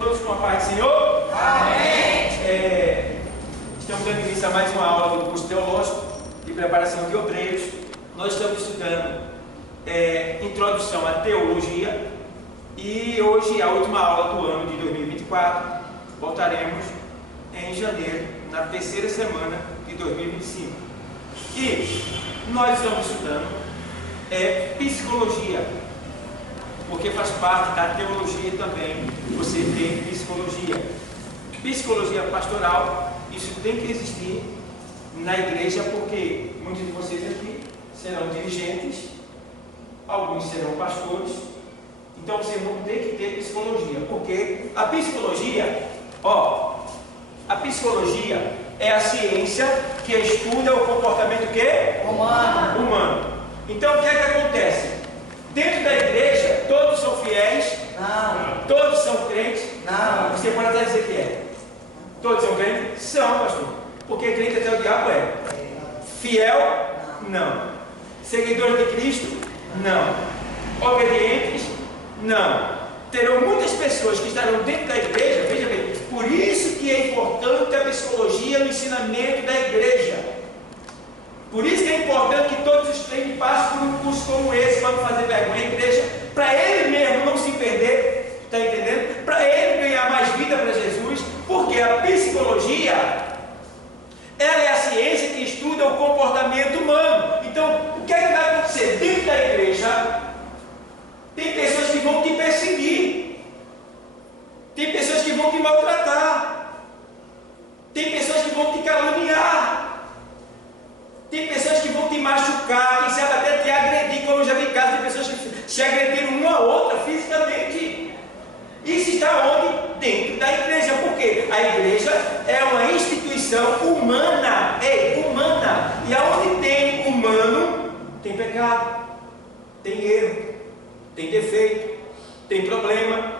Todos com a paz do Senhor? Amém! Estamos dando início a mais uma aula do curso teológico de preparação de obreiros. Nós estamos estudando introdução à teologia e hoje, a última aula do ano de 2024, voltaremos em janeiro, na terceira semana de 2025. E nós estamos estudando psicologia, porque faz parte da teologia também você ter psicologia. Psicologia pastoral, isso tem que existir na igreja, porque muitos de vocês aqui serão dirigentes, alguns serão pastores, então vocês vão ter que ter psicologia, porque a psicologia, a psicologia é a ciência que estuda o comportamento humano. Então o que é que acontece? Dentro da igreja, todos são fiéis? Não. Todos são crentes? Não. Você pode até dizer que é. Todos são crentes? São, pastor. Porque crente até o diabo é. Fiel? Não. Seguidores de Cristo? Não. Obedientes? Não. Terão muitas pessoas que estarão dentro da igreja, veja bem, por isso que é importante a psicologia no ensinamento da igreja. Por isso que é importante que todos os crentes passem por um curso como esse, para não fazer vergonha à igreja, para ele mesmo não se perder, está entendendo? Para ele ganhar mais vida para Jesus, porque a psicologia, ela é a ciência que estuda o comportamento humano. Então, o que é que vai acontecer? Dentro da igreja, tem pessoas que vão te perseguir, tem pessoas que vão te maltratar, tem pessoas que vão te caluniar, tem pessoas que vão te machucar, quem sabe até te agredir, como eu já vi casos de pessoas que se agrediram uma a outra fisicamente. Isso está onde? Dentro da igreja. Por quê? A igreja é uma instituição humana, humana. E aonde tem humano, tem pecado, tem erro, tem defeito, tem problema.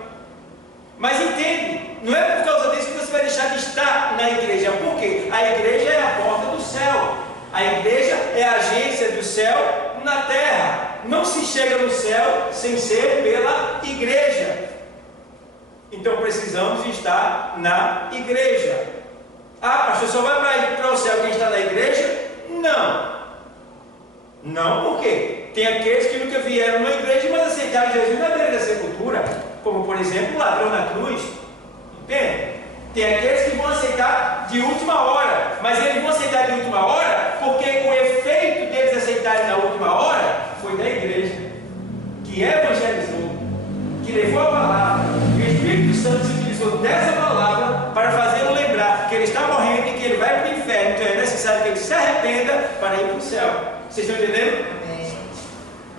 Mas entende, não é por causa disso que você vai deixar de estar na igreja. Por quê? A igreja é a porta do céu. A igreja é a agência do céu na terra. Não se chega no céu sem ser pela igreja. Então precisamos estar na igreja. Pastor, só vai para o céu quem está na igreja? Não, por quê? Tem aqueles que nunca vieram na igreja, mas aceitaram Jesus na beira da sepultura, como por exemplo o ladrão na cruz. Entende? Tem aqueles que vão aceitar de última hora, mas eles vão aceitar de última hora porque o efeito deles aceitarem na última hora foi da igreja, que evangelizou, que levou a palavra, e o Espírito Santo se utilizou dessa palavra para fazê-lo lembrar que ele está morrendo e que ele vai para o inferno. Então é necessário que ele se arrependa para ir para o céu. Vocês estão entendendo? Amém.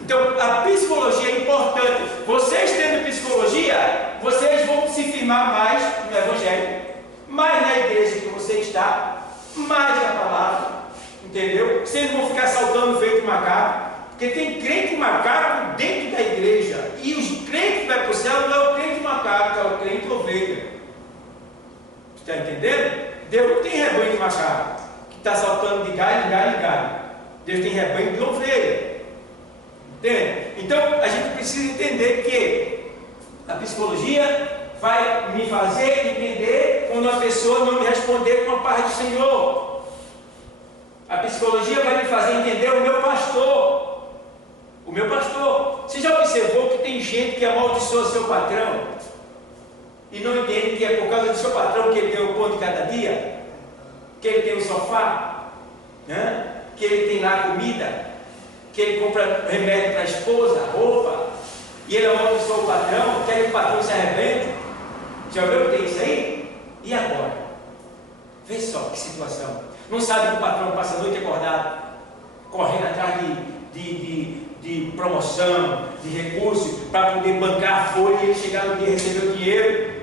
Então a psicologia é importante. Vocês tendo psicologia, vocês vão se firmar mais no Evangelho, mais na igreja que você está, mais na palavra, entendeu? Vocês não vão ficar saltando feito macaco, porque tem crente macaco dentro da igreja, e os crentes que vai para o céu não é o crente macaco, é o crente ovelha. Está entendendo? Deus não tem rebanho de macaco que está saltando de galho em galho em galho. Deus tem rebanho de ovelha. Entende? Então a gente precisa entender que a psicologia vai me fazer entender quando a pessoa não me responder com a paz do Senhor. A psicologia vai me fazer entender o meu pastor. O meu pastor. Você já observou que tem gente que amaldiçoa seu patrão e não entende que é por causa do seu patrão que ele tem o pão de cada dia, que ele tem o sofá, né? Que ele tem lá comida, que ele compra remédio para a esposa, roupa, e ele amaldiçoa o patrão, quer que o patrão se arrependa. Já viu que tem isso aí? E agora? Vê só que situação. Não sabe que o patrão passa a noite acordado, correndo atrás de promoção, de recurso, para poder bancar a folha e ele chegar no dia e receber o dinheiro.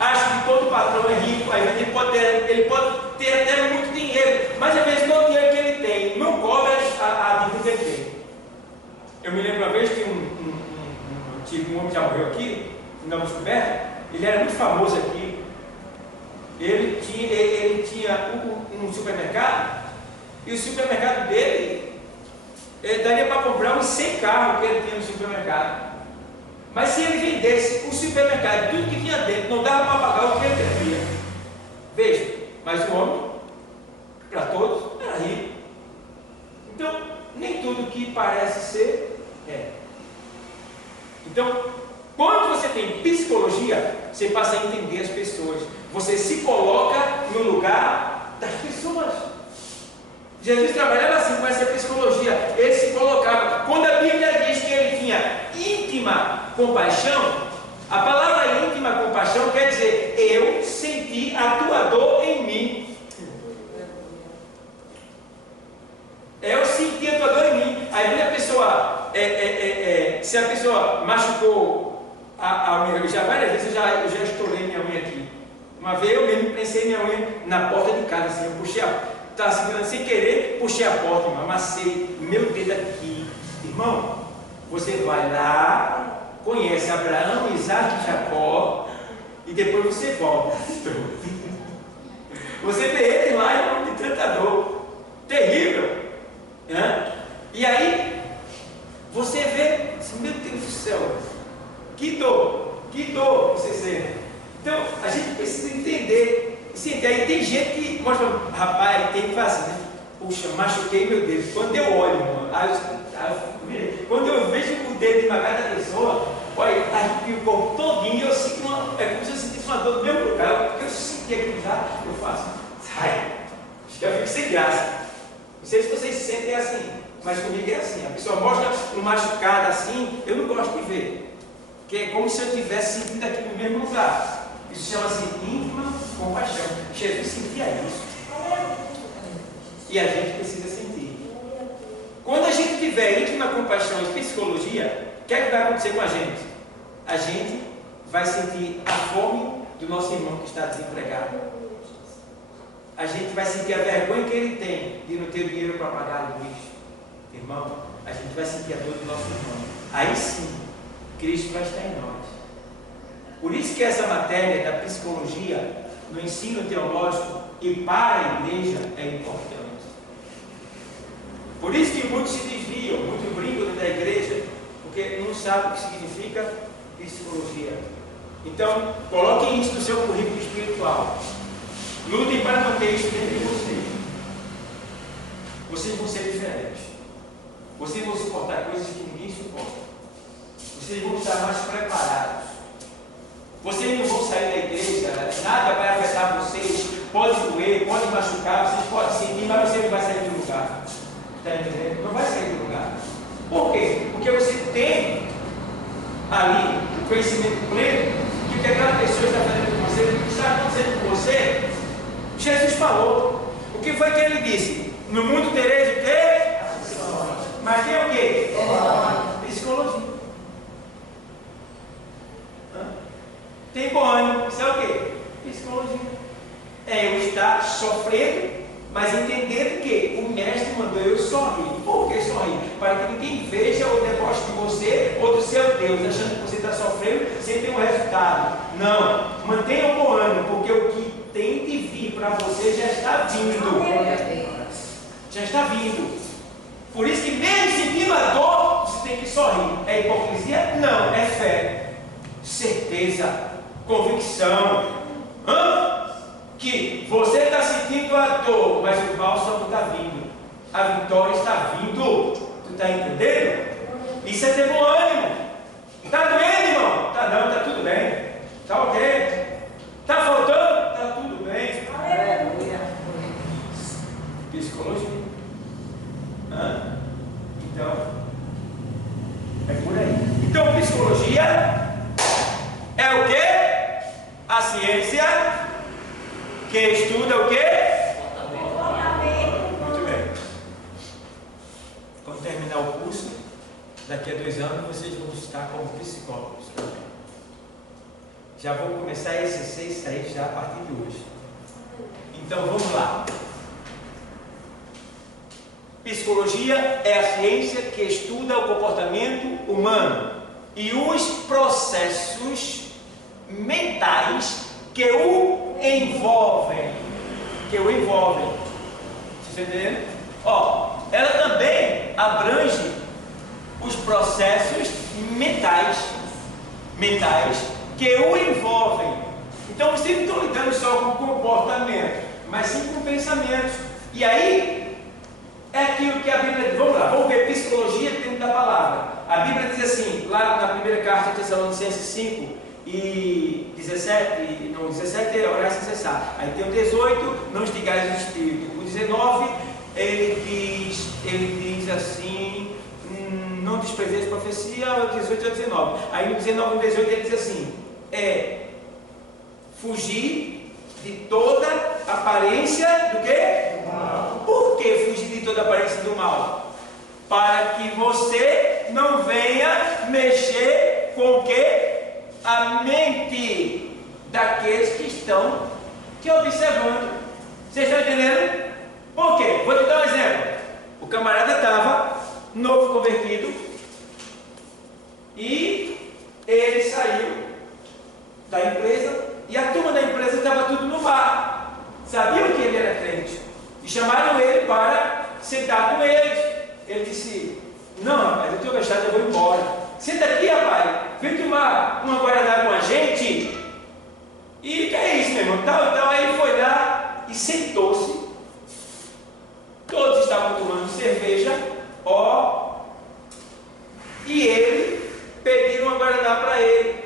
Acha que todo patrão é rico, às vezes ele pode ter até muito dinheiro, mas às vezes todo o dinheiro que ele tem não cobre a dívida que ele tem. Eu me lembro uma vez que um homem já morreu aqui, na descoberta, ele era muito famoso aqui. Ele tinha um supermercado, e o supermercado dele daria para comprar uns 100 carros que ele tinha no supermercado. Mas se ele vendesse o supermercado, tudo que vinha dentro, não dava para pagar o que ele devia. Veja, mas o homem, para todos, era rico. Então, nem tudo que parece ser é. Então, quando você tem psicologia, você passa a entender as pessoas. Você se coloca no lugar das pessoas. Jesus trabalhava assim com essa psicologia. Ele se colocava. Quando a Bíblia diz que ele tinha íntima compaixão, a palavra íntima compaixão quer dizer: eu senti a tua dor em mim. Eu senti a tua dor em mim. Aí a pessoa, se a pessoa machucou a unha, já várias vezes eu já estourei minha unha aqui. Uma vez eu mesmo prensei minha unha na porta de casa, assim, eu puxei estava segurando sem querer, puxei a porta, irmão, amassei meu dedo aqui. Irmão, você vai lá, conhece Abraão, Isaac e Jacó, e depois você volta. Você derrete lá, irmão, de tanta dor. Terrível. E aí, você vê, meu Deus do céu, que dor você sente. Então, a gente precisa entender. Sim, aí tem gente que mostra, rapaz, tem que fazer, né? Puxa, machuquei meu dedo. Quando eu olho, mano, quando eu vejo o dedo devagar da pessoa, olha, arrepio o corpo todinho, eu sinto é como se eu sentisse uma dor no mesmo lugar, porque eu senti aquilo já, eu faço, sai, acho que eu fico sem graça. Não sei se vocês se sentem assim, mas comigo é assim. A pessoa mostra um machucado assim, eu não gosto de ver, porque é como se eu tivesse sentido aqui no mesmo lugar. Isso chama-se íntima compaixão. Jesus sentia isso. E a gente precisa sentir. Quando a gente tiver íntima compaixão e psicologia, o que é que vai acontecer com a gente? A gente vai sentir a fome do nosso irmão que está desempregado. A gente vai sentir a vergonha que ele tem de não ter dinheiro para pagar a luz. Irmão, a gente vai sentir a dor do nosso irmão. Aí sim, Cristo vai estar em nós. Por isso que essa matéria da psicologia no ensino teológico e para a igreja é importante. Por isso que muitos se desviam, muitos brincam dentro da igreja, porque não sabem o que significa psicologia. Então, coloquem isso no seu currículo espiritual. Lutem para manter isso dentro de vocês. Vocês vão ser diferentes. Vocês vão suportar coisas que ninguém suporta. Vocês vão estar mais preparados. Vocês não vão sair da igreja, nada vai afetar vocês, pode doer, pode machucar, vocês podem sentir, mas você não vai sair do lugar. Está entendendo? Não vai sair do lugar. Por quê? Porque você tem ali o conhecimento pleno de que aquela pessoa está fazendo com você, o que está acontecendo com você. Jesus falou. O que foi que ele disse? No mundo tereis o quê? Mas tem o quê? Psicologia. Tem bom ânimo, isso é o quê? Psicologia. É eu estar sofrendo, mas entendendo que o mestre mandou eu sorrir. Por que sorrir? Para que ninguém veja o deboche de você ou do seu Deus, achando que você está sofrendo sem ter um resultado. Não, mantenha o bom ânimo, porque o que tem de vir para você já está vindo. Já está vindo. Por isso que mesmo sentindo a dor, você tem que sorrir. É hipocrisia? Não, é fé, certeza, convicção. Que você está sentindo a dor, mas o bálsamo está vindo, a vitória está vindo. Tu está entendendo? Isso é ter bom ânimo. Está doendo, irmão? Tá não, está tudo bem. Está ok. Está faltando? Está tudo bem. Aleluia. Psicologia. Então, é por aí. Então, psicologia é o quê? A ciência que estuda o quê? Muito bem. Quando terminar o curso, daqui a 2 anos, vocês vão estar como psicólogos também. Já vou começar a exercer isso aí já a partir de hoje. Então, vamos lá. Psicologia é a ciência que estuda o comportamento humano e os processos mentais que o envolvem. Vocês estão entendendo? Ela também abrange os processos mentais. mentais que o envolvem. Então vocês não estão lidando só com comportamento, mas sim com pensamentos. E aí é aquilo que a Bíblia diz. Vamos lá, vamos ver psicologia dentro da palavra. A Bíblia diz assim, lá na primeira carta de Tessalonicenses 5 e 17, não, 17 é orar sem cessar. Aí tem o 18, não estigais o espírito. O 19, ele diz assim, não desprezeis profecia, 18 a 19. Aí no 19 e 18 ele diz assim, fugir de toda aparência do quê? Do mal. Por que fugir de toda aparência do mal? Para que você não venha mexer com o quê? A mente daqueles que estão te observando. Vocês estão entendendo? Por quê? Vou te dar um exemplo. O camarada estava novo convertido e ele saiu da empresa e a turma da empresa estava tudo no bar. Sabiam que ele era crente e chamaram ele para sentar com eles. Ele disse: não, rapaz, eu estou gastado, eu vou embora. Senta aqui, rapaz, vem tomar uma guaraná com a gente. E que é isso, meu irmão? Então aí ele foi lá e sentou-se. Todos estavam tomando cerveja, e ele pediu uma guaraná para ele.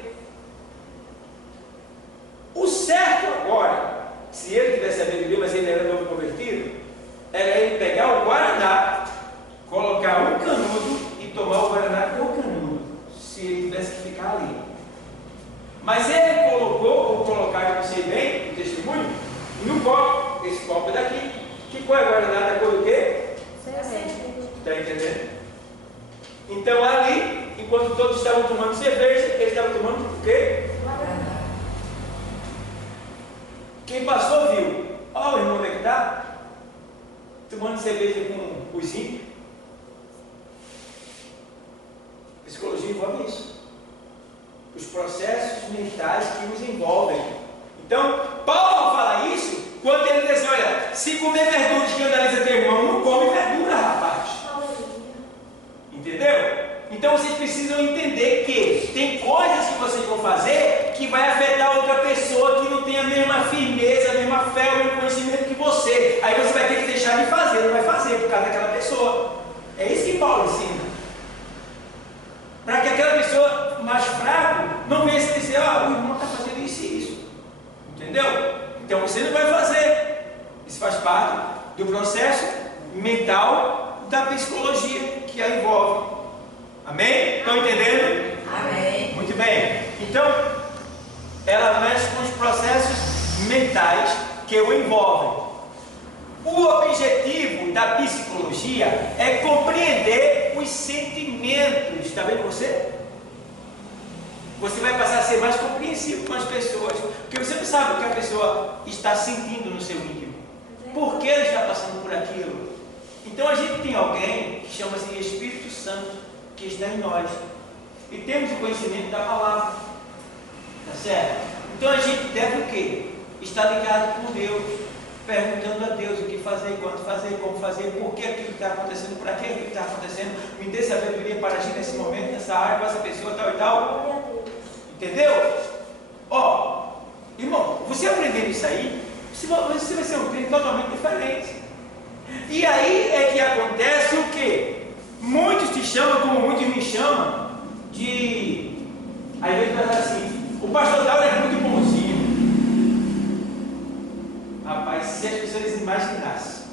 O certo agora, se ele tivesse a Bíblia, mas ele era novo convertido, era ele pegar o guaraná, colocar um canudo e tomar o guaraná com o canudo, se ele tivesse que ficar ali. Mas ele colocou, ou colocar, não sei bem, o testemunho, no copo. Esse copo é daqui. Que cor é guaraná? Da cor do quê? Está entendendo? Então ali, enquanto todos estavam tomando cerveja, ele estava tomando o quê? Guaraná. Quem passou viu. Ó, o irmão, como é que está? Tomando cerveja com os ímpios. Psicologia envolve isso. Os processos mentais que os envolvem. Então, Paulo fala isso quando ele diz assim: olha, se comer verdura escandaliza teu irmão, não come verdura, rapaz. Entendeu? Então vocês precisam entender que tem coisas que vocês vão fazer que vai afetar outra pessoa que não tem a mesma firmeza, a mesma fé, o mesmo conhecimento que você. Aí você vai ter que deixar de fazer, não vai fazer por causa daquela pessoa. É isso que Paulo ensina. Para que aquela pessoa mais fraca não venha se dizer: o irmão está fazendo isso e isso. Entendeu? Então você não vai fazer. Isso faz parte do processo mental da psicologia que a envolve. Amém? Estão entendendo? Amém. Muito bem. Então, ela mexe com os processos mentais que o envolvem. O objetivo da psicologia é compreender os sentimentos. Está vendo você? Você vai passar a ser mais compreensivo com as pessoas, porque você não sabe o que a pessoa está sentindo no seu íntimo. Por que ela está passando por aquilo? Então a gente tem alguém que chama-se Espírito Santo, que está em nós. E temos o conhecimento da palavra. Tá certo? Então a gente deve o quê? Estar ligado com Deus, perguntando a Deus o que fazer, quando fazer, como fazer, por que aquilo está acontecendo, para que aquilo está acontecendo. Me dê sabedoria para agir nesse momento, nessa área, com essa pessoa, tal e tal. Entendeu? Irmão, você aprendendo isso aí, você vai ser um crente totalmente diferente. E aí é que acontece o quê? Muitos te chamam, como muitos me chamam, de... Às vezes vai falar assim: o pastor Dauro é muito bonzinho. Rapaz, se as pessoas imaginassem,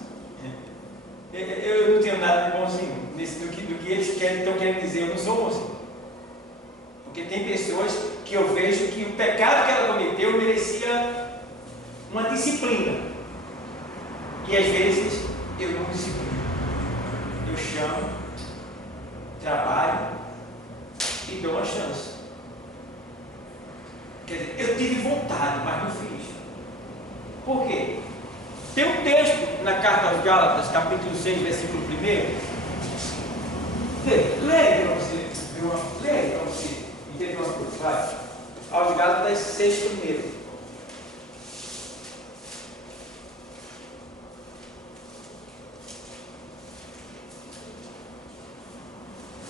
eu não tenho nada de bonzinho do que eles estão querendo dizer. Eu não sou bonzinho. Porque tem pessoas que eu vejo que o pecado que ela cometeu merecia uma disciplina. E às vezes eu não disciplino. Eu chamo, trabalho e dou uma chance. Quer dizer, eu tive vontade, mas não fiz. Por quê? Tem um texto na carta aos Gálatas, capítulo 6, versículo 1. Leia para você. Leia para você. Entende uma coisa? Vai. Aos Gálatas 6 primeiro.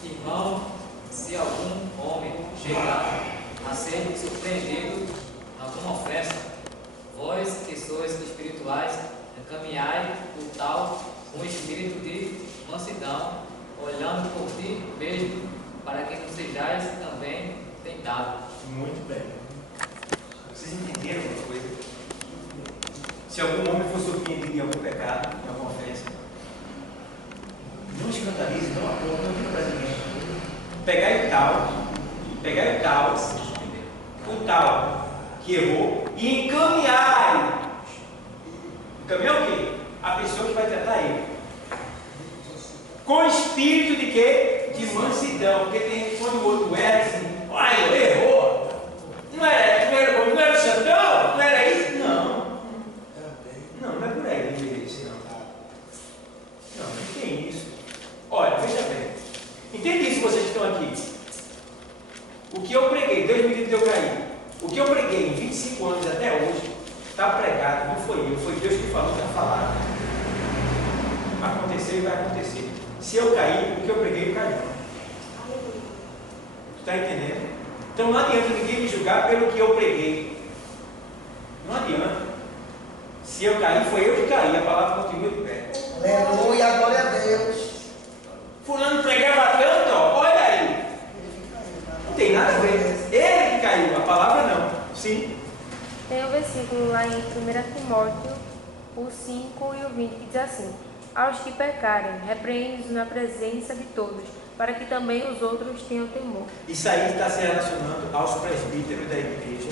Irmão, se algum homem chegar Se algum homem for surpreendido em algum pecado, em alguma ofensa, não escandalize, não aponta, não diga para ninguém. Pegai o tal que errou e encaminhai. Encaminhar o quê? A pessoa que vai tratar ele. Com espírito de quê? De mansidão. Porque tem quando o outro erra assim, olha, ele errou. Não era o Xandão? Não era isso? Não. Não é por aí isso, não. Não tem isso. Olha, veja bem. Entende isso, vocês que estão aqui? O que eu preguei, Deus me livre de eu cair. O que eu preguei em 25 anos até hoje, está pregado, não foi eu, foi Deus que falou, está falado. Aconteceu e vai acontecer. Se eu cair, o que eu preguei caiu. Tu está entendendo? Então não adianta ninguém me julgar pelo que eu preguei. Não adianta. Se eu cair, foi eu que caí, a palavra continua de pé. Aleluia, glória a Deus. Fulano pregava tanto, ó, olha aí. Não tem nada a ver. Ele que caiu, a palavra não. Sim. Tem um versículo lá em 1 Timóteo, o 5 e o 20, que diz assim: aos que pecarem, repreende-os na presença de todos, para que também os outros tenham temor. Isso aí está se relacionando aos presbíteros da igreja.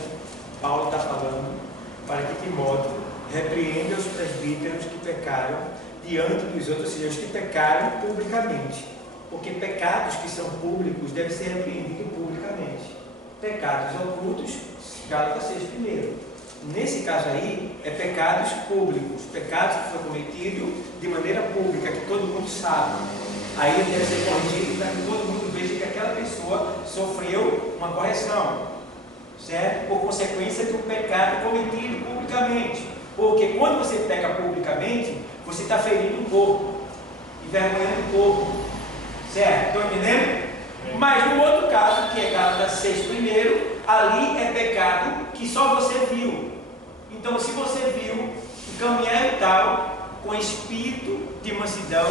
Paulo está falando para que Timóteo repreenda os presbíteros que pecaram diante dos outros, ou seja, os que pecaram publicamente. Porque pecados que são públicos devem ser repreendidos publicamente. Pecados ocultos, Gálatas 6 primeiro. Nesse caso aí, é pecados públicos, pecados que foram cometidos de maneira pública, que todo mundo sabe. Aí ele deve ser corrigido para que todo mundo veja que aquela pessoa sofreu uma correção, certo? Por consequência de um pecado cometido publicamente. Porque quando você peca publicamente, você está ferindo o corpo, envergonhando o corpo, certo? Estão entendendo? Mas no outro caso, que é Gálatas 6 primeiro, ali é pecado que só você viu. Então, se você viu, caminhar e tal, com espírito de mansidão,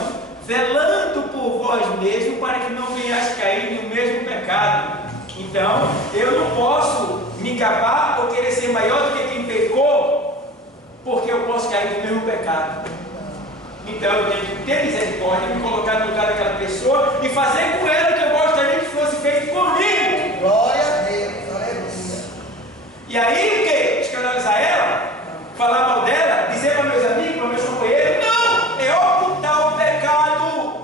velando por vós mesmos, para que não venhais cair no mesmo pecado. Então, eu não posso me gabar ou querer ser maior do que quem pecou, porque eu posso cair no mesmo pecado. Então, eu tenho que ter misericórdia, me colocar no lugar daquela pessoa e fazer com ela o que eu gostaria que fosse feito comigo. Glória a Deus, aleluia. E aí, o quê? Escandalizar ela? Falar mal dela? Dizer para meus amigos, para meus companheiros? Não! É ocultar o pecado.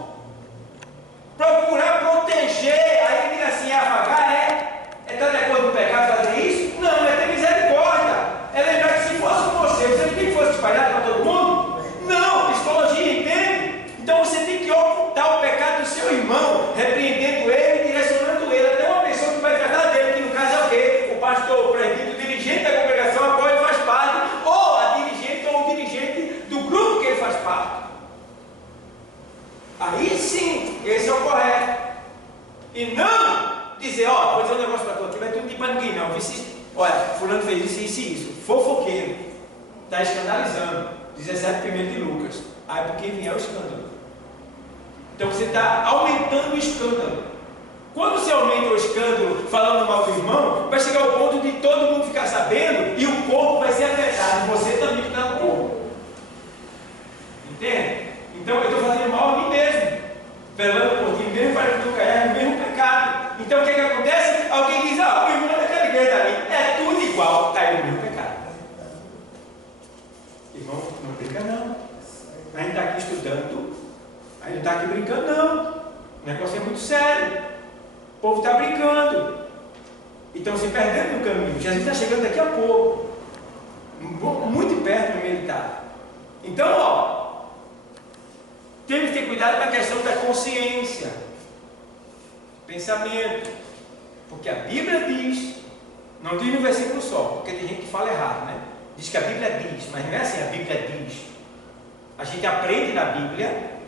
Procurar proteger. Aí ele diz assim, afagar, é estar de acordo com o pecado fazer isso? Não, é ter misericórdia. É lembrar que se fosse com você não tem que fosse espalhado para todo mundo? Não, psicologia, entende? Então você tem que ocultar o pecado do seu irmão, repreendendo ele e direcionando ele. Até uma pessoa que vai tratar dele, que no caso é o quê? O pastor, o presbítero, o dirigente da congregação a qual ele faz parte, ou a dirigente ou o dirigente do grupo que ele faz parte. Aí sim, esse é o correto. E não dizer, ó, vou dizer um negócio para tu, aqui vai tudo de para ninguém não. Olha, fulano fez isso e isso. Fofoqueiro. Está escandalizando. 17 de Lucas. Aí porque vier o escândalo. Então você está aumentando o escândalo. Quando você aumenta o escândalo falando mal do irmão, vai chegar ao ponto de todo mundo ficar sabendo e o corpo vai ser afetado. Você também que está no corpo. Entende? Então eu estou fazendo mal a mim mesmo. Velando por ti mesmo para que tu caia no mesmo pecado. Então o que acontece? Alguém diz, ah, o irmão daquela igreja ali é tudo igual, cai no mesmo pecado. Irmão, não brinca não. A gente está aqui estudando, a gente não está aqui brincando não. O negócio é muito sério. O povo está brincando. E estão se perdendo no caminho. Jesus está chegando daqui a pouco. Muito perto do militar. Então, ó, temos que ter cuidado na questão da consciência, pensamento. Porque a Bíblia diz, não diz no versículo só, porque tem gente que fala errado, né? Diz que a Bíblia diz, mas não é assim, a Bíblia diz. A gente aprende na Bíblia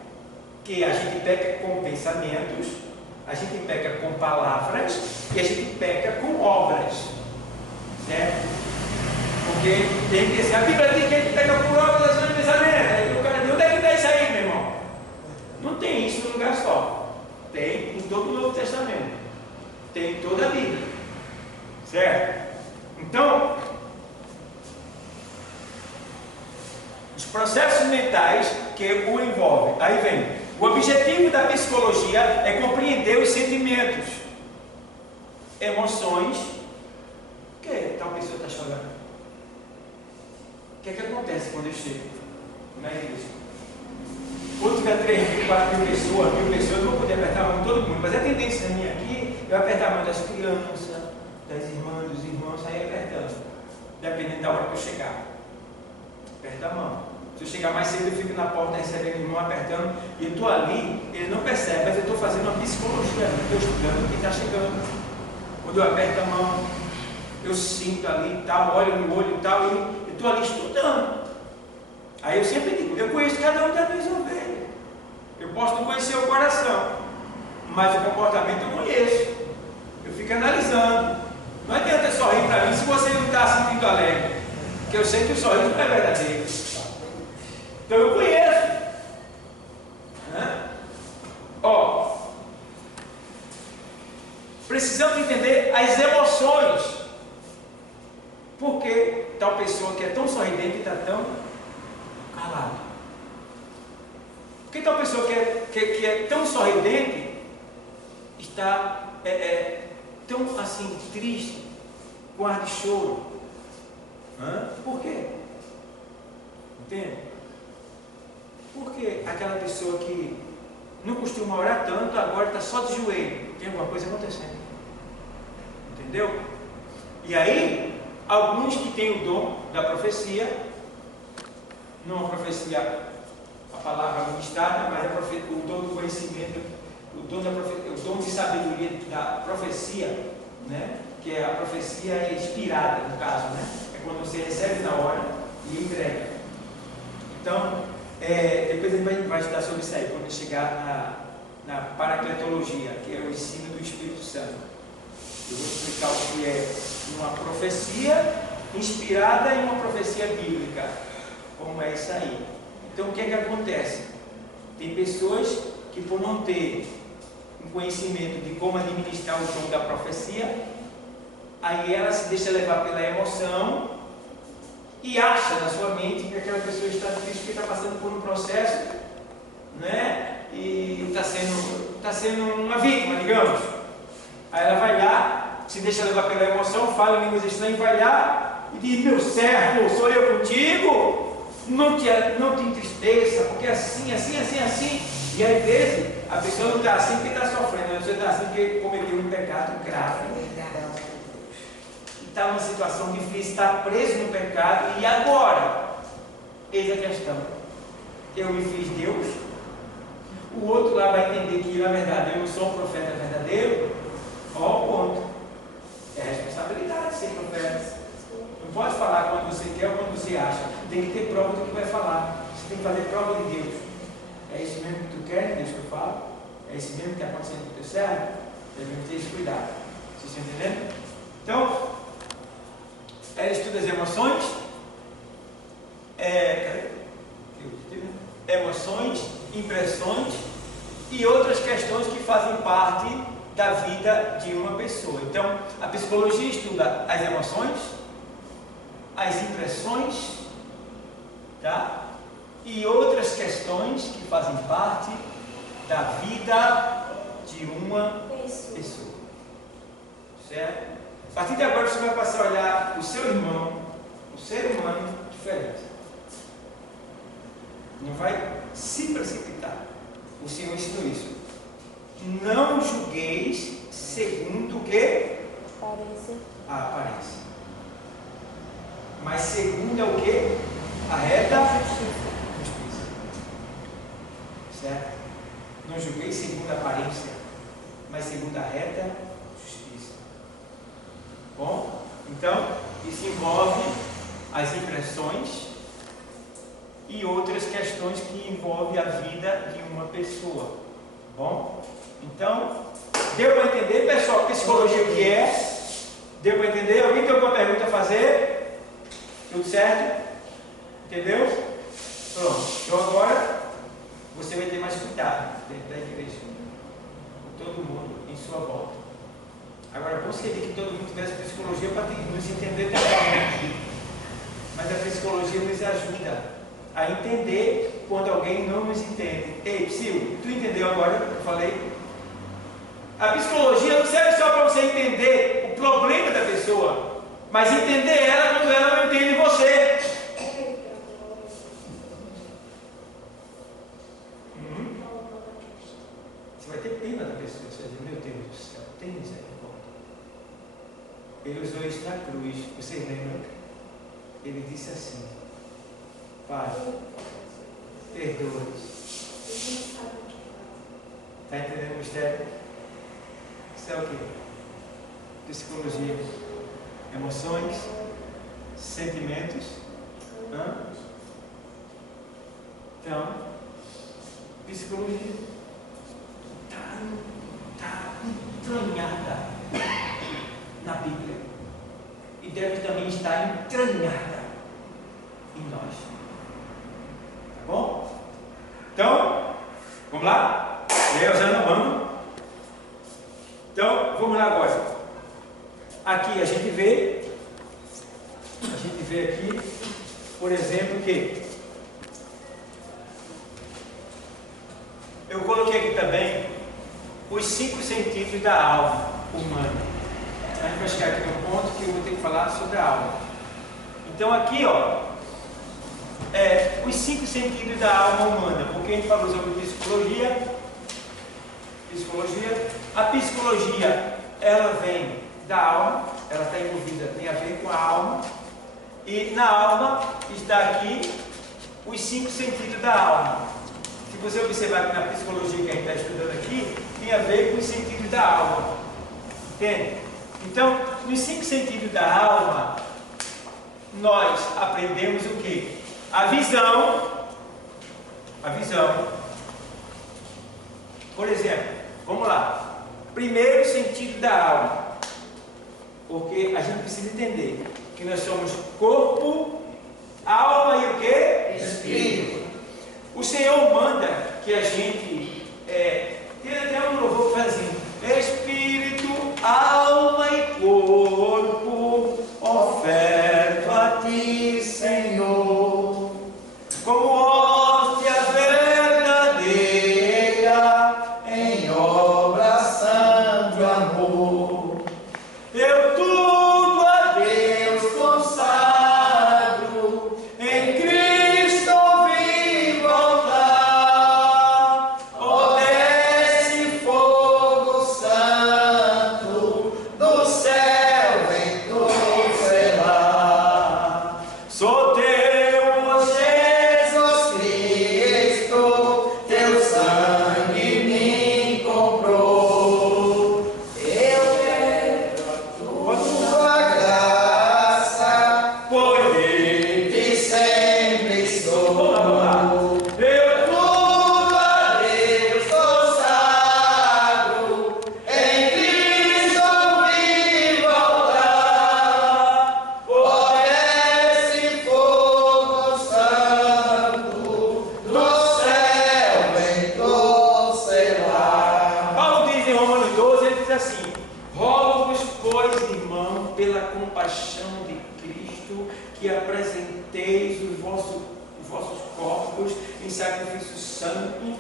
que a gente peca com pensamentos, a gente peca com palavras e a gente peca com obras, certo? Porque tem que ser, a Bíblia diz que a gente peca por obras, ações e pensamentos. Aí o cara diz, onde é que está isso aí, meu irmão? Não tem isso num lugar só. Tem em todo o Novo Testamento. Tem em toda a Bíblia. Certo? Então, processos mentais que o envolvem. Aí vem, o objetivo da psicologia é compreender os sentimentos, emoções. Por que tal pessoa está chorando? O que é que acontece quando eu chego na igreja? Quando tiver 3.000, 4.000 pessoas, 1.000 pessoas, eu não vou poder apertar a mão de todo mundo, mas a tendência minha aqui é apertar a mão das crianças, das irmãs, dos irmãos, sair apertando, dependendo da hora que eu chegar. Aperta a mão. Se eu chegar mais cedo, eu fico na porta recebendo o irmão apertando, e eu estou ali, ele não percebe, mas eu estou fazendo uma psicologia, eu estou estudando quem está chegando. Quando eu aperto a mão, eu sinto ali e tal, olho no olho e tal, e eu estou ali estudando. Aí eu sempre digo, eu conheço cada um das minhas ovelhas. Eu posso não conhecer o coração, mas o comportamento eu conheço. Eu fico analisando. Não adianta sorrir para mim se você não está sentindo alegre, porque eu sei que o sorriso não é verdadeiro. Então eu conheço. Ó, precisamos entender as emoções. Por que tal pessoa que é tão sorridente está tão calada? Por que tal pessoa que é tão sorridente está tão assim triste, com ar de choro? Por quê? Entende? Porque aquela pessoa que não costuma orar tanto, agora está só de joelho, tem alguma coisa acontecendo. Entendeu? E aí, alguns que têm o dom da profecia, não a profecia, a palavra ministrada, mas o dom do conhecimento, o dom de sabedoria da profecia, né? Que é a profecia inspirada, no caso, né? É quando você recebe na hora e entrega. Então, depois a gente vai estudar sobre isso aí, quando chegar na paracletologia, que é o ensino do Espírito Santo. Eu vou explicar o que é uma profecia inspirada em uma profecia bíblica, como é isso aí. Então, o que é que acontece? Tem pessoas que, por não ter um conhecimento de como administrar o dom da profecia, aí ela se deixa levar pela emoção e acha na sua mente que aquela pessoa está triste porque está passando por um processo, né? E está sendo uma vítima, digamos. Aí ela vai lá, se deixa levar pela emoção, fala em línguas estranhas, vai lá e diz: meu servo, sou eu contigo, não te entristeça, porque assim. E às vezes a pessoa não está assim porque está sofrendo, a pessoa está assim porque cometeu um pecado grave. Está numa situação difícil, está preso no pecado, e agora? Eis a questão. Eu me fiz Deus, o outro lá vai entender que na verdade eu não sou um profeta verdadeiro. Ó o ponto. É responsabilidade ser profeta. Não pode falar quando você quer ou quando você acha. Tem que ter prova do que vai falar. Você tem que fazer prova de Deus. É isso mesmo que tu quer, Deus, que eu falo? É isso mesmo que está acontecendo com o teu servo? Devemos ter esse cuidado. Vocês estão entendendo? Então, ela estuda as emoções, emoções, impressões e outras questões que fazem parte da vida de uma pessoa. Então, a psicologia estuda as emoções, as impressões, tá? E outras questões que fazem parte da vida de uma pessoa. Certo? A partir de agora você vai passar a olhar o seu irmão, o ser humano, diferente. Não vai se precipitar. O Senhor ensinou isso. Não julgueis segundo o que? A aparência. Mas segundo é o que? A reta justiça. Certo? Não julgueis segundo a aparência, mas segundo a reta justiça. Bom, então isso envolve as impressões e outras questões que envolvem a vida de uma pessoa. Bom, então deu para entender, pessoal, psicologia o que é? Deu para entender? Alguém tem alguma pergunta a fazer? Tudo certo? Entendeu? Pronto. Então agora você vai ter mais cuidado dentro da igreja, com todo mundo em sua volta. Agora, bom seria que todo mundo tivesse psicologia para nos entender também, né? Mas a psicologia nos ajuda a entender quando alguém não nos entende. Ei, Psyu, tu entendeu agora o que eu falei? A psicologia não serve só para você entender o problema da pessoa, mas entender ela quando ela não entende você. Você vai ter pena da pessoa. Você vai dizer, meu Deus do céu, tem misericórdia. Ele usou isso na cruz. Vocês lembram? Ele disse assim: Pai, perdoa-os. Está entendendo o mistério? Isso é o quê? Psicologia. Emoções, sentimentos. Então, psicologia está entranhada na Bíblia e deve também estar entranhada em nós. Tá bom? Então, vamos lá? Leia usando a mão. Então, vamos lá agora. Aqui a gente vê aqui, por exemplo, que eu coloquei aqui também os 5 sentidos da alma humana. A gente vai chegar aqui no ponto que eu vou ter que falar sobre a alma. Então aqui, ó, os 5 sentidos da alma humana, porque a gente falou sobre psicologia. A psicologia, ela vem da alma, ela está envolvida, tem a ver com a alma, e na alma está aqui os 5 sentidos da alma. Se você observar que na psicologia que a gente está estudando aqui, tem a ver com os sentidos da alma, entende? Então, nos 5 sentidos da alma, nós aprendemos o que? A visão. Por exemplo, vamos lá. Primeiro sentido da alma, porque a gente precisa entender que nós somos corpo, alma e o que? Espírito. O Senhor manda que a gente tem até um louvor que faz assim: Espírito, alma e corpo oferto a ti, Senhor, como hóstia verdadeira em oração de amor. Eu tudo a Deus consagro, em Cristo vim voltar. Ó, desce fogo santo do céu, vem todo selar. Sou teu, ó Jesus Cristo, teu sangue me comprou. Eu quero a tua graça, pois de ti sempre sou. Eu tudo a Deus consagro, em Cristo vim voltar. Ó, desce fogo santo do céu, vem todo selar. Paulo diz em Romanos 12, ele diz assim: rogo-vos, pois, irmão, pela compaixão de Cristo, que apresenteis os vossos corpos em sacrifício santo,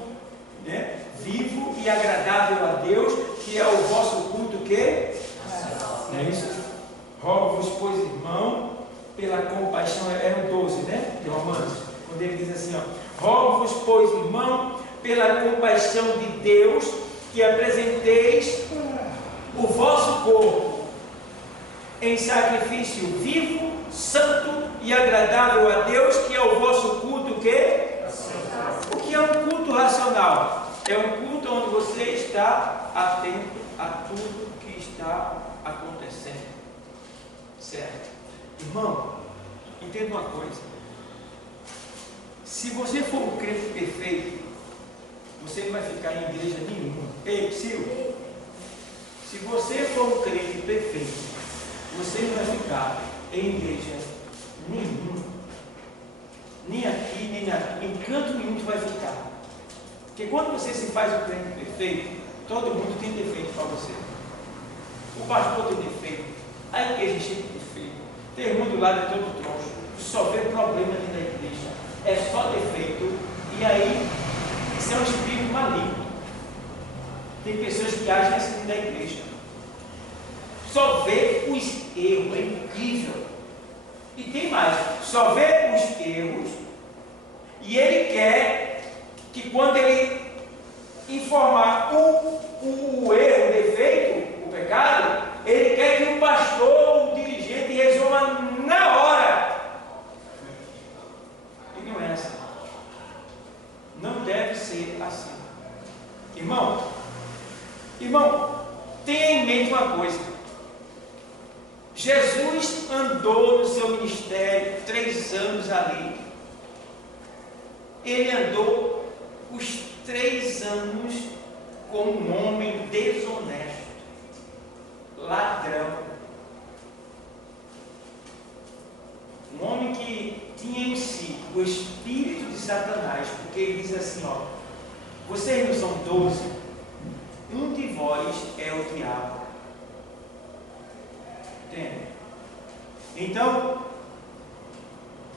né, vivo e agradável a Deus, que é o vosso culto que? Não é isso? Rogo-vos, pois, irmão, pela compaixão, é o 12, né? De Romanos, quando ele diz assim, ó: rogo-vos, pois, irmão, pela compaixão de Deus, que apresenteis o vosso corpo em sacrifício vivo, santo e agradável a Deus, que é o vosso culto que? O que é um culto racional? É um culto onde você está atento a tudo que está acontecendo. Certo? Irmão, entenda uma coisa. Se você for um crente perfeito, você não vai ficar em igreja nenhuma. Ei, Psyu, se você for um crente perfeito, você não vai ficar em igreja nenhuma. Nem aqui, nem aqui, em canto nenhum você vai ficar. Porque quando você se faz um crente perfeito, todo mundo tem defeito para você. O pastor tem defeito, a igreja é cheia de defeito, tem irmão do lado é todo troncho, só vê problema dentro da igreja. é só defeito, e aí isso é um espírito maligno. Tem pessoas que agem assim da igreja, só vê os erros, é incrível. E tem mais, só vê os erros, e ele quer que quando ele informar o erro, o defeito, o pecado, ele quer que o pastor, o dirigente, resolva na hora. E não é assim. Não deve ser assim. Irmão, tenha em mente uma coisa. Jesus andou no seu ministério 3 anos ali. Ele andou os 3 anos como um homem desonesto, ladrão, um homem que tinha em si o espírito de Satanás, porque ele diz assim, ó, vocês não são 12, um de vós é o diabo. Entende? Então,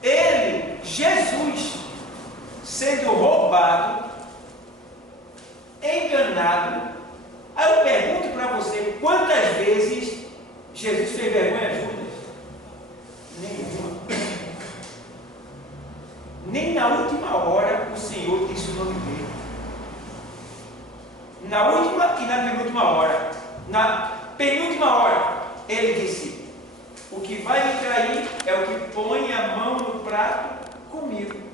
ele, Jesus, sendo roubado, enganado, aí eu pergunto para você, quantas vezes Jesus fez vergonha a Judas? Nenhuma. Nem na última hora o Senhor disse o nome dele. Na última e na penúltima hora. Na penúltima hora, ele disse: o que vai me trair é o que põe a mão no prato comigo.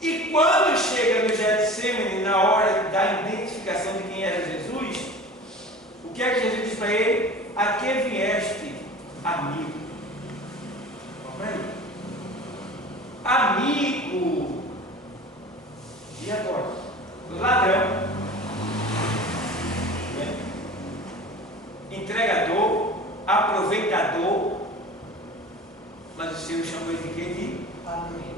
E quando chega no Getsemane, na hora da identificação de quem era Jesus, o que é que Jesus diz para ele? A que vieste, amigo? Vamos aí. Amigo. E agora? Ladrão. Entregador, aproveitador. Mas o Senhor chamou ele de quê? De amigo.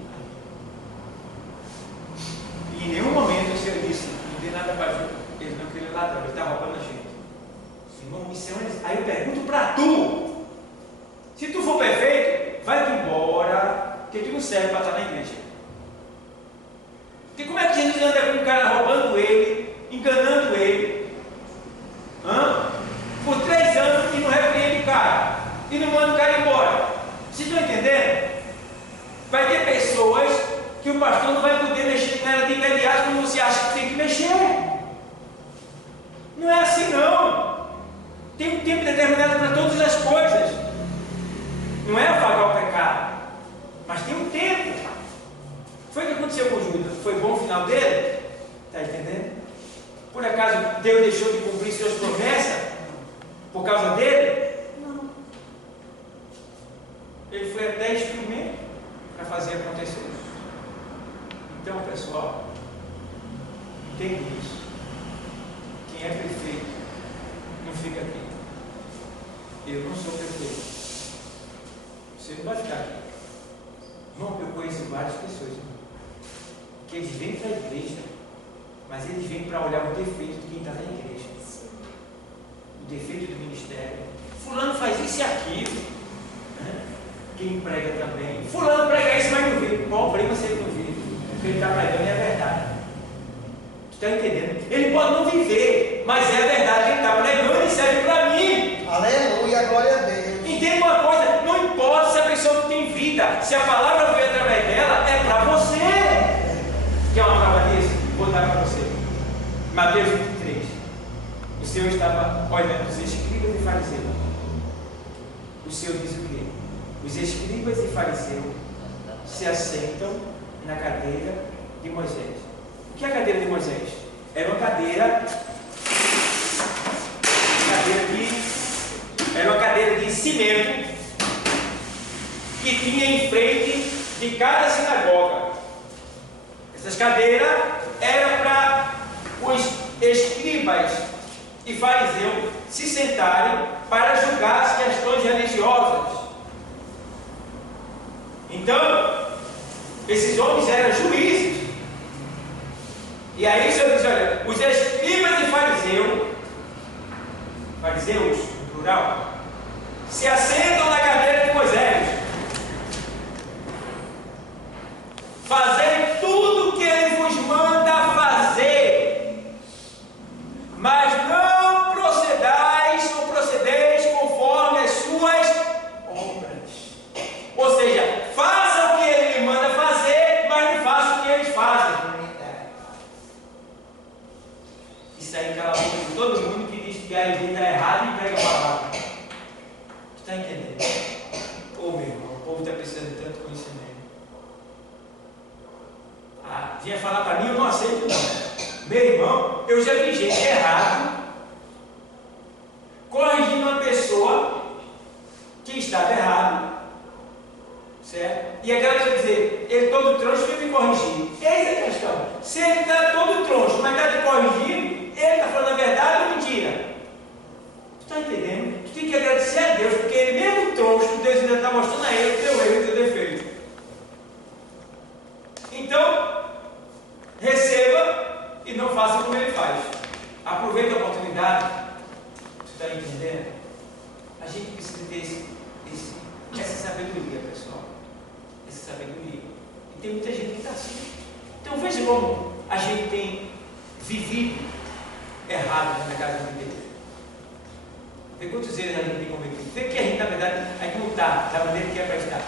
E em nenhum momento o Senhor disse: não tem nada para ajudar. Ele não queria ladrão, ele está roubando a gente. Irmão, missão é. Aí eu pergunto para tu: se tu for perfeito, vai-te embora, porque tu não serve para estar na igreja. Porque como é que Jesus anda com um cara roubando ele, enganando ele, por 3 anos e não repreende o cara, e não manda o cara embora? Vocês estão entendendo? Vai ter pessoas que o pastor não vai poder mexer com ela de imediato quando você acha que tem que mexer. Não é assim não. Tem um tempo determinado para todas as coisas. Não é apagar o pecado, mas tem um tempo. Foi o que aconteceu com Judas. Foi bom o final dele? Está entendendo? Por acaso Deus deixou de cumprir suas promessas por causa dele? Não. Ele foi até instrumento para fazer acontecer. Então, pessoal, entende isso. Quem é perfeito não fica aqui. Eu não sou perfeito. Você não vai ficar aqui. Irmão, eu conheço várias pessoas, irmão, que eles vêm para a igreja, mas eles vêm para olhar o defeito de quem está na igreja. O defeito do ministério. Fulano faz isso e aquilo. Quem prega também. Fulano prega isso, mas não vê. Qual prega se ele não vê? O que ele está pregando é a verdade. Tu está entendendo? Ele pode não viver, mas é a verdade que ele está pregando e serve para mim. Aleluia, glória a Deus. Entenda uma coisa, não importa se a pessoa não tem vida, se a palavra veio através dela, é para você. Quer uma prova disso? Vou dar para você. Mateus 23. O Senhor estava olhando os escribas e fariseus. O Senhor diz o quê? Os escribas e fariseus se assentam na cadeira de Moisés. O que é a cadeira de Moisés? Era uma cadeira de cimento que tinha em frente de cada sinagoga. Essas cadeiras eram para os escribas e fariseus se sentarem para julgar as questões religiosas. Então, esses homens eram juízes. E aí o Senhor diz: olha, os escribas e fariseus, no plural, se assentam na cadeira de Moisés. Está entendendo? Ô meu irmão, o povo está precisando de tanto conhecimento. Vinha falar para mim, eu não aceito não. Meu irmão, eu já vi gente errado corrigindo uma pessoa que estava errado, certo? E aquela que dizer, ele todo troncho veio me corrigir. Eis a questão. Se ele está todo troncho, mas está te corrigindo, ele está falando a verdade ou mentira? Tu está entendendo? Tu tem que agradecer a Deus, porque ele mesmo troncho, Deus ainda está mostrando a ele o teu erro e o teu defeito. Então, receba e não faça como ele faz. Aproveite a oportunidade. Você está entendendo? A gente precisa ter essa sabedoria, pessoal. Essa sabedoria. E tem muita gente que está assim. Então veja como a gente tem vivido errado na casa de Deus. Vê quantos erros a gente tem cometido. Vê que a gente, na verdade, a gente não está da maneira que é para estar.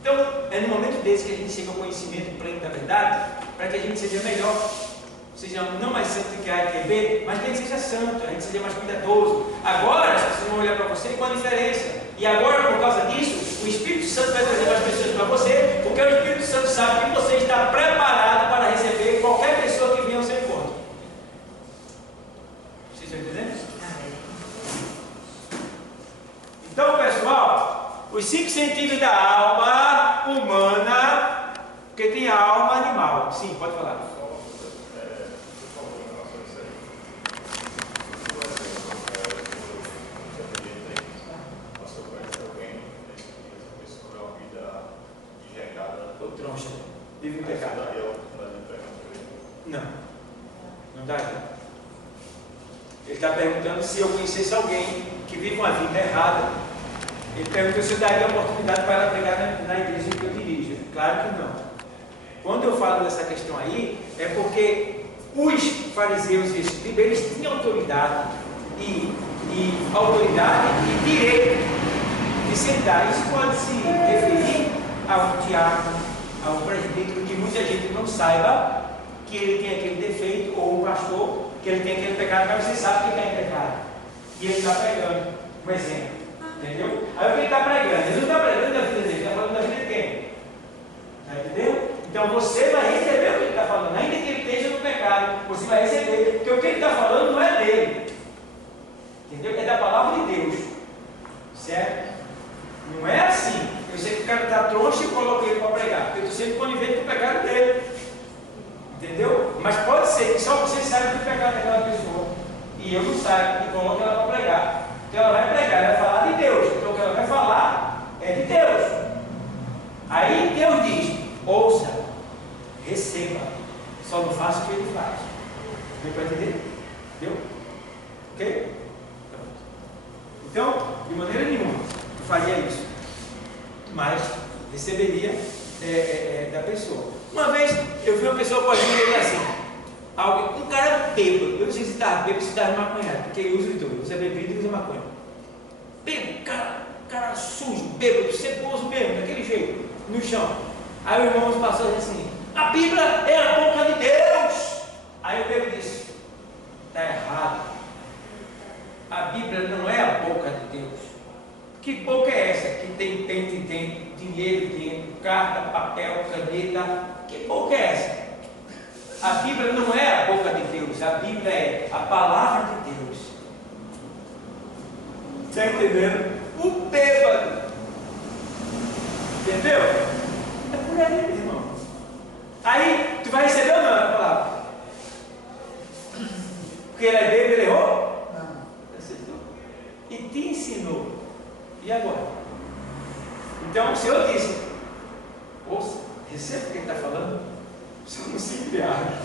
Então, é no momento desse que a gente chega ao conhecimento pleno da verdade, para que a gente seja melhor, seja não mais santo que A e que B, mas que a gente seja santo, a gente seja mais cuidadoso. Agora as pessoas vão olhar para você com a diferença. E agora, por causa disso, o Espírito Santo vai trazer mais pessoas para você, porque o Espírito Santo sabe que você está preparado para receber qualquer pessoa que venha ao seu encontro. Vocês estão entendendo? Então, pessoal, os 5 sentidos da alma humana, porque tem a alma animal. Sim, pode falar. Vive o pecado. Não, não dá. Ele está perguntando se eu conhecesse alguém que vive uma vida errada. Ele perguntou se eu daria a oportunidade para ela pregar na igreja que eu dirijo. Claro que não. Quando eu falo dessa questão aí, é porque os fariseus e escribas, eles tinham autoridade e direito de sentar. Isso pode se referir ao diácono, ao presbítero, que muita gente não saiba que ele tem aquele defeito, ou o pastor, que ele tem aquele pecado, mas você sabe que ele tem pecado. E ele está pregando um exemplo. Entendeu? Aí o que ele está pregando? Ele não está pregando da vida dele, ele está falando da vida de quem? Está entendeu? Então você vai receber o que ele está falando, ainda que ele esteja no pecado, você vai receber, porque o que ele está falando não é dele. Entendeu? É da palavra de Deus. Certo? Não é assim. Eu sei que o cara está troncho e coloquei ele para pregar, porque eu estou sempre conivente com o pecado dele. Entendeu? Mas pode ser que só você saiba do pecado daquela pessoa e eu não saiba, e coloque ela para pregar. Então ela vai pregar, ela vai falar de Deus. Então o que ela vai falar é de Deus. Aí Deus diz: ouça, receba, só não faça o que ele faz. Deu para entender? Deu? Ok? Então, de maneira nenhuma eu faria isso, mas receberia da pessoa. Uma vez eu vi uma pessoa correndo ele assim, um cara bêbado, eu não sei se estava bêbado, se estava maconhado, porque ele usa os dois, usa bebida e usa maconha. Bêbado, cara sujo, bêbado, ceboso mesmo, daquele jeito, no chão. Aí o irmão passou assim: a Bíblia é a boca de Deus. Aí o bêbado disse: está errado. A Bíblia não é a boca de Deus. Que boca é essa que tem pente dentro, dinheiro dentro, carta, papel, caneta? Que boca é essa? A Bíblia não é a boca de Deus, a Bíblia é a palavra de Deus. Está entendendo? O bêbado. Entendeu? É por aí, irmão. Aí, tu vai receber ou não a palavra? Porque ele é bêbado, ele errou? Não. Aceitou. E te ensinou. E agora? Então o Senhor disse: ouça, receba o que ele está falando, só não se embriague,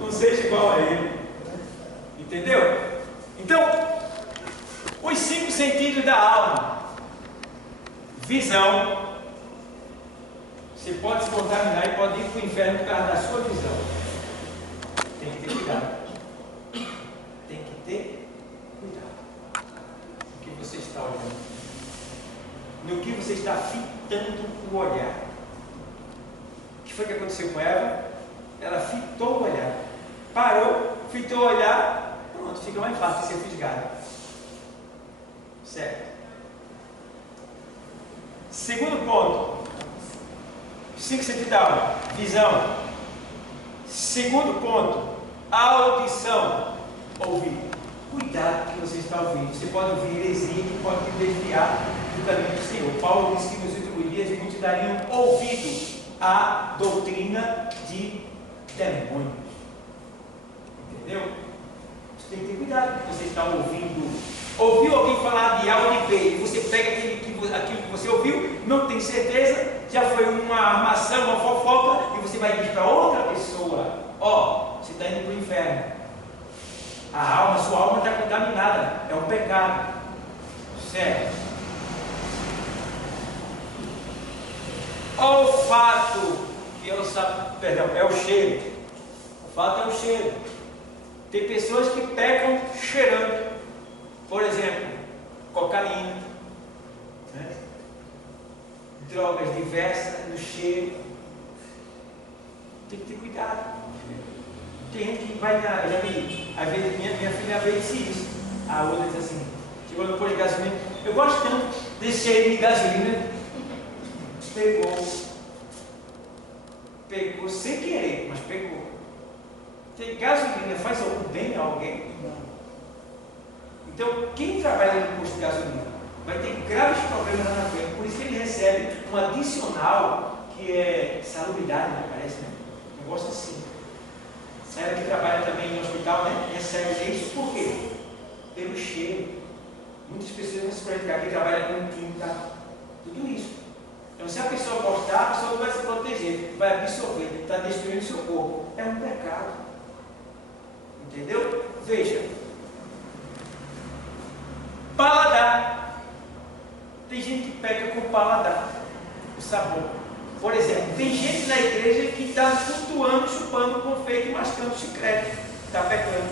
não seja igual a ele. Entendeu? Então, os 5 sentidos da alma: visão. Você pode se contaminar e pode ir para o inferno por causa da sua visão. Tem que ter cuidado. Tem que ter cuidado. O que você está olhando, no que você está fitando o olhar. O que foi que aconteceu com Eva? Ela fitou o olhar. Parou, fitou o olhar, pronto, fica mais fácil de ser fisgado. Certo? Segundo ponto, 5 sentidos da alma, visão. Segundo ponto, audição, ouvir. Cuidado com o que você está ouvindo. Você pode ouvir heresia que pode te desviar do caminho do Senhor. Paulo disse que nos últimos dias muitos dariam ouvido à doutrina de demônios. Entendeu? Você tem que ter cuidado com o que você está ouvindo. Ouviu alguém falar de A ou de B, e você pega aquilo que você ouviu, não tem certeza, já foi uma armação, uma fofoca, e você vai dizer para outra pessoa: ó, você está indo para o inferno. Sua alma está contaminada, é um pecado. Certo? Olfato, que é o cheiro. Olfato é o cheiro. Tem pessoas que pecam cheirando. Por exemplo, cocaína, né? Drogas diversas no cheiro. Tem que ter cuidado. Tem gente que vai às vezes minha filha veio disse isso. A outra diz assim, chegou no posto de gasolina, eu gosto tanto desse cheiro de gasolina. Pegou sem querer, mas pegou. Tem gasolina, faz algum bem a alguém? Não. Então, quem trabalha no posto de gasolina vai ter graves problemas lá na frente. Por isso que ele recebe um adicional que é salubridade, né? Parece, né? Um negócio assim. Ela que trabalha também no hospital, né? Recebe isso por quê? Pelo cheiro. Muitas pessoas vão se praticar que trabalham com química, tudo isso. Então, se a pessoa gostar, a pessoa vai se proteger, vai absorver, está destruindo o seu corpo. É um pecado. Entendeu? Veja. Paladar. Tem gente que peca com o paladar, o sabor. Por exemplo, tem gente na igreja que está flutuando, chupando confeito e mascando chiclete. Está pecando.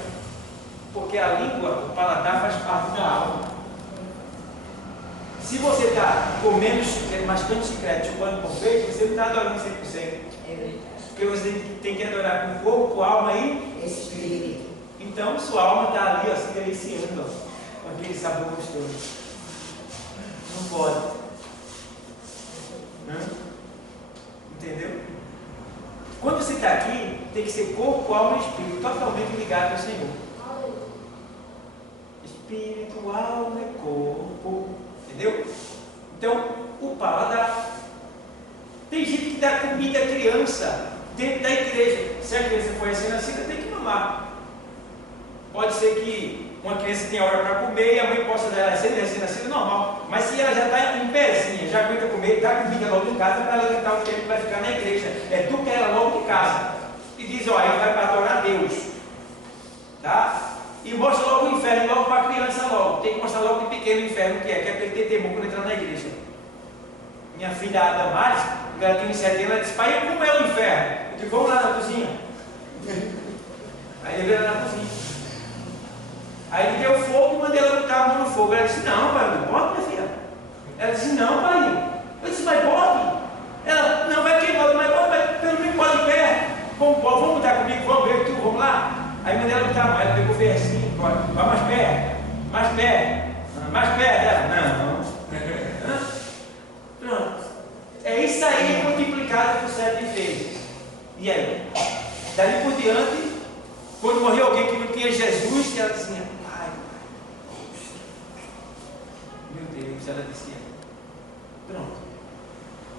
Porque a língua, o paladar faz parte da alma. Se você está comendo chiclete, mascando chiclete, chupando confeito, você não está adorando 100%. É verdade. Porque você tem que adorar com corpo, alma e espírito. Então, sua alma está ali, ó, se deliciando, ó, com aquele sabor gostoso. Não pode. Entendeu? Quando você está aqui, tem que ser corpo, alma e espírito, totalmente ligado ao Senhor. Espírito, alma e corpo. Entendeu? Então, o paladar. Tem gente que dá comida à criança dentro da igreja. Se a criança for recém-nascida, tem que mamar. Pode ser que uma criança tenha hora para comer e a mãe possa dar ela recém-nascida normal. Mas se ela já está em pezinha, já aguenta comer, dá comida logo em casa para ela aguentar o tempo que vai ficar na igreja. Educa ela logo de casa. E diz, ó, aí vai para adorar a Deus. Tá? E mostra logo o inferno, logo para a criança logo. Tem que mostrar logo de pequeno o inferno que é para ele ter temor quando entrar na igreja. Minha filha Damares, quando ela tinha 7 anos, ela disse, pai, como é o inferno? Eu disse, vamos lá na cozinha. Aí ele veio lá na cozinha. Aí ele deu fogo e mandei ela botar a mão no fogo. Ela disse, não, pai, não pode, minha filha. Ela disse, não, pai. Eu disse, mas pode. Ela, não, vai queimar, mas pode, mas pelo menos pode em pé. Vamos botar comigo, vamos ver tudo, vamos lá. Aí mandei ela botar a mão, ela pegou o versinho, vai mais perto, mais perto, mais perto. Ela, não. Pronto. É isso aí multiplicado por 7 vezes. E aí? Dali por diante, quando morreu alguém que não tinha Jesus, ela dizia, pai, meu Deus, ela dizia. Pronto.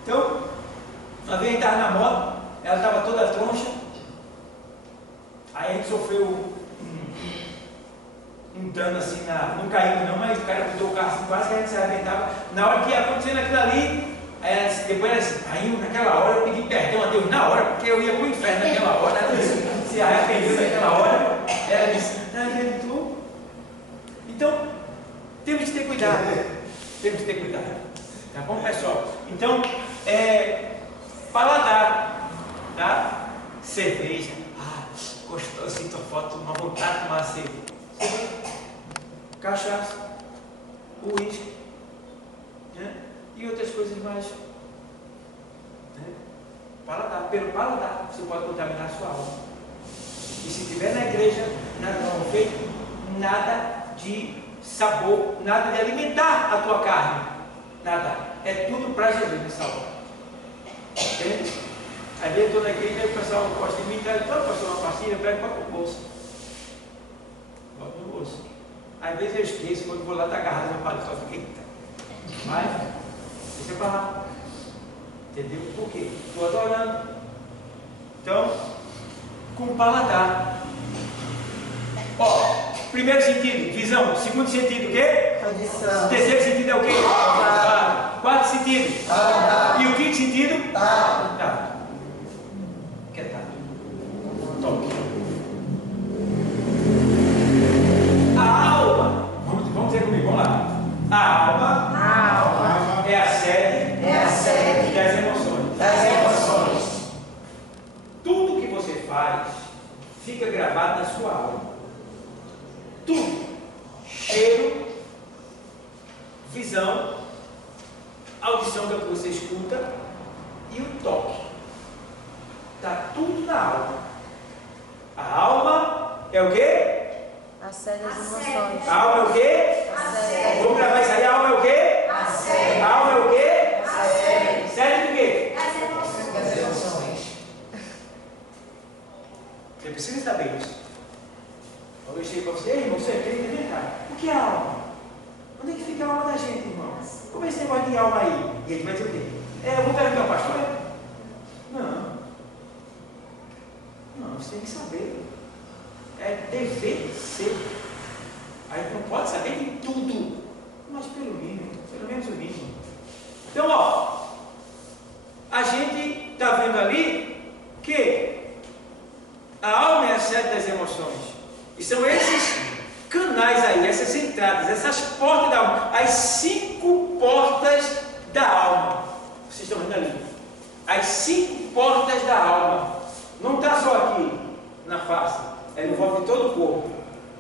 Então, uma vez estava na moto, ela estava toda troncha. Aí a gente sofreu um dano assim, não caiu não, mas o cara botou o carro assim, quase que a gente se arrebentava. Na hora que ia acontecendo aquilo ali, aí ela disse, depois ela disse, aí naquela hora eu pedi perdão a Deus, na hora, porque eu ia para o inferno naquela hora. Ela disse, se arrependeu naquela hora. Ela disse, arrebentou. Então, temos que ter cuidado. Temos que ter cuidado. Tá bom, pessoal? Então, paladar, tá? Cerveja. Gostoso, sinto falta, uma vontade de tomar cerveja. Cachaça, uísque, né? E outras coisas mais. Né? Paladar, pelo paladar, você pode contaminar a sua alma. E se estiver na igreja, nada não feito, nada de sabor, nada de alimentar a tua carne. Nada. É tudo para Jesus nessa hora. Entende? Às vezes eu estou na igreja e o pessoal gosta de mim, então pastor, uma pastilha, eu pego e boto no bolso. Boto no bolso. Às vezes eu esqueço, quando vou lá, está agarrado no paletó, fica, eita. Mas, deixa para lá. Entendeu? Por quê? Estou adorando. Então, com o paladar. Ó, primeiro sentido, visão. Segundo sentido, o quê? Condição. Terceiro sentido é o quê? Quarto sentido. E o quinto sentido? Tá. O que é tato? Toque. A alma, vamos dizer comigo, vamos lá. A alma é a sede das emoções. Tudo que você faz fica gravado na sua alma. Tudo. Cheiro, visão, audição do que você escuta e o toque. Está tudo na alma. A alma é o quê? A sede das emoções. A alma é o quê? Vamos gravar isso aí. A alma é o quê? A alma é o quê? Sede do quê? Das emoções. Você precisa saber isso. Quando eu chego para você, irmão, você quer entender, cara? O que é a alma? Onde é que fica a alma da gente, irmão? Como é esse negócio de alma aí? E ele vai dizer o quê? Eu vou perguntar ao pastor? Não. Não, você tem que saber. É dever ser. Aí não pode saber de tudo, mas pelo menos o mínimo. Então, ó, a gente está vendo ali que a alma é a sede das emoções. E são esses canais aí, essas entradas, essas portas da alma, as 5 portas da alma. Vocês estão vendo ali? As 5 portas da alma. Não está só aqui na face, ela envolve todo o corpo.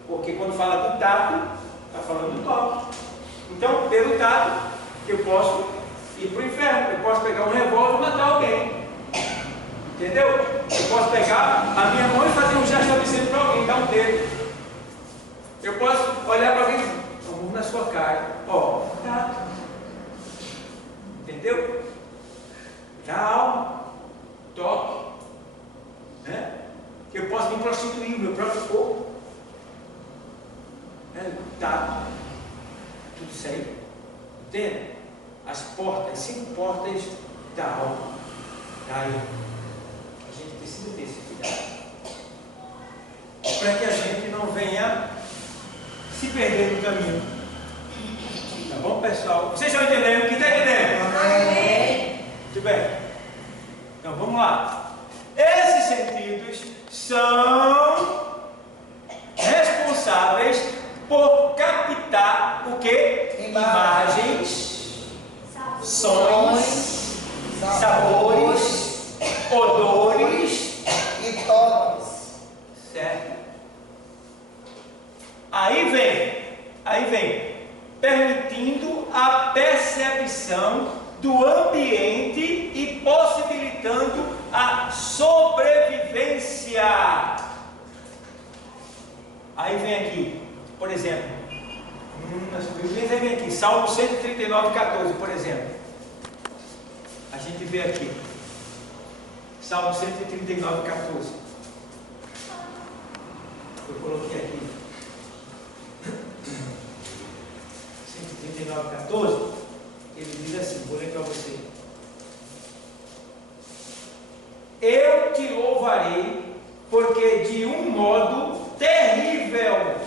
Porque quando fala do tato, está falando do toque. Então, pelo tato, eu posso ir para o inferno, eu posso pegar um revólver e matar alguém. Entendeu? Eu posso pegar a minha mão e fazer um gesto obsceno para alguém, dar um dedo. Eu posso olhar para alguém e dizer, vamos na sua cara. Ó, tato. Entendeu? Da alma, toque. Né? Eu posso me prostituir o meu próprio corpo. Tato. Tudo isso aí. Entende? As portas, as 5 portas da alma. Daí. A gente precisa ter esse cuidado. Para que a gente não venha se perder no caminho. Tá bom, pessoal? Vocês estão entendendo? Quem está entendendo? Amém. Muito bem. Então vamos lá. Esses sentidos são responsáveis por captar o que? Imagens, sons, sabores, odores e toques. Certo? Aí vem, permitindo a percepção do ambiente e possibilitando a sobrevivência. Aí vem aqui, por exemplo, vem aqui, Salmo 139, 14, por exemplo. A gente vê aqui, Salmo 139, 14. Eu coloquei aqui 139, 14. Ele diz assim, vou ler para você. Eu te louvarei, porque de um modo terrível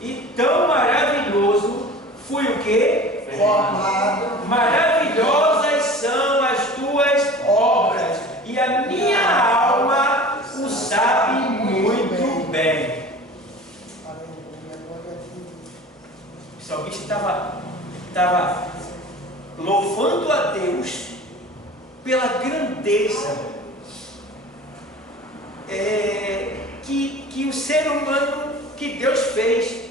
e tão maravilhoso fui o quê? Formado. Maravilhosas são as tuas obras, e a minha alma o sabe muito bem. O salmista estava louvando a Deus pela grandeza que o ser humano, que Deus fez,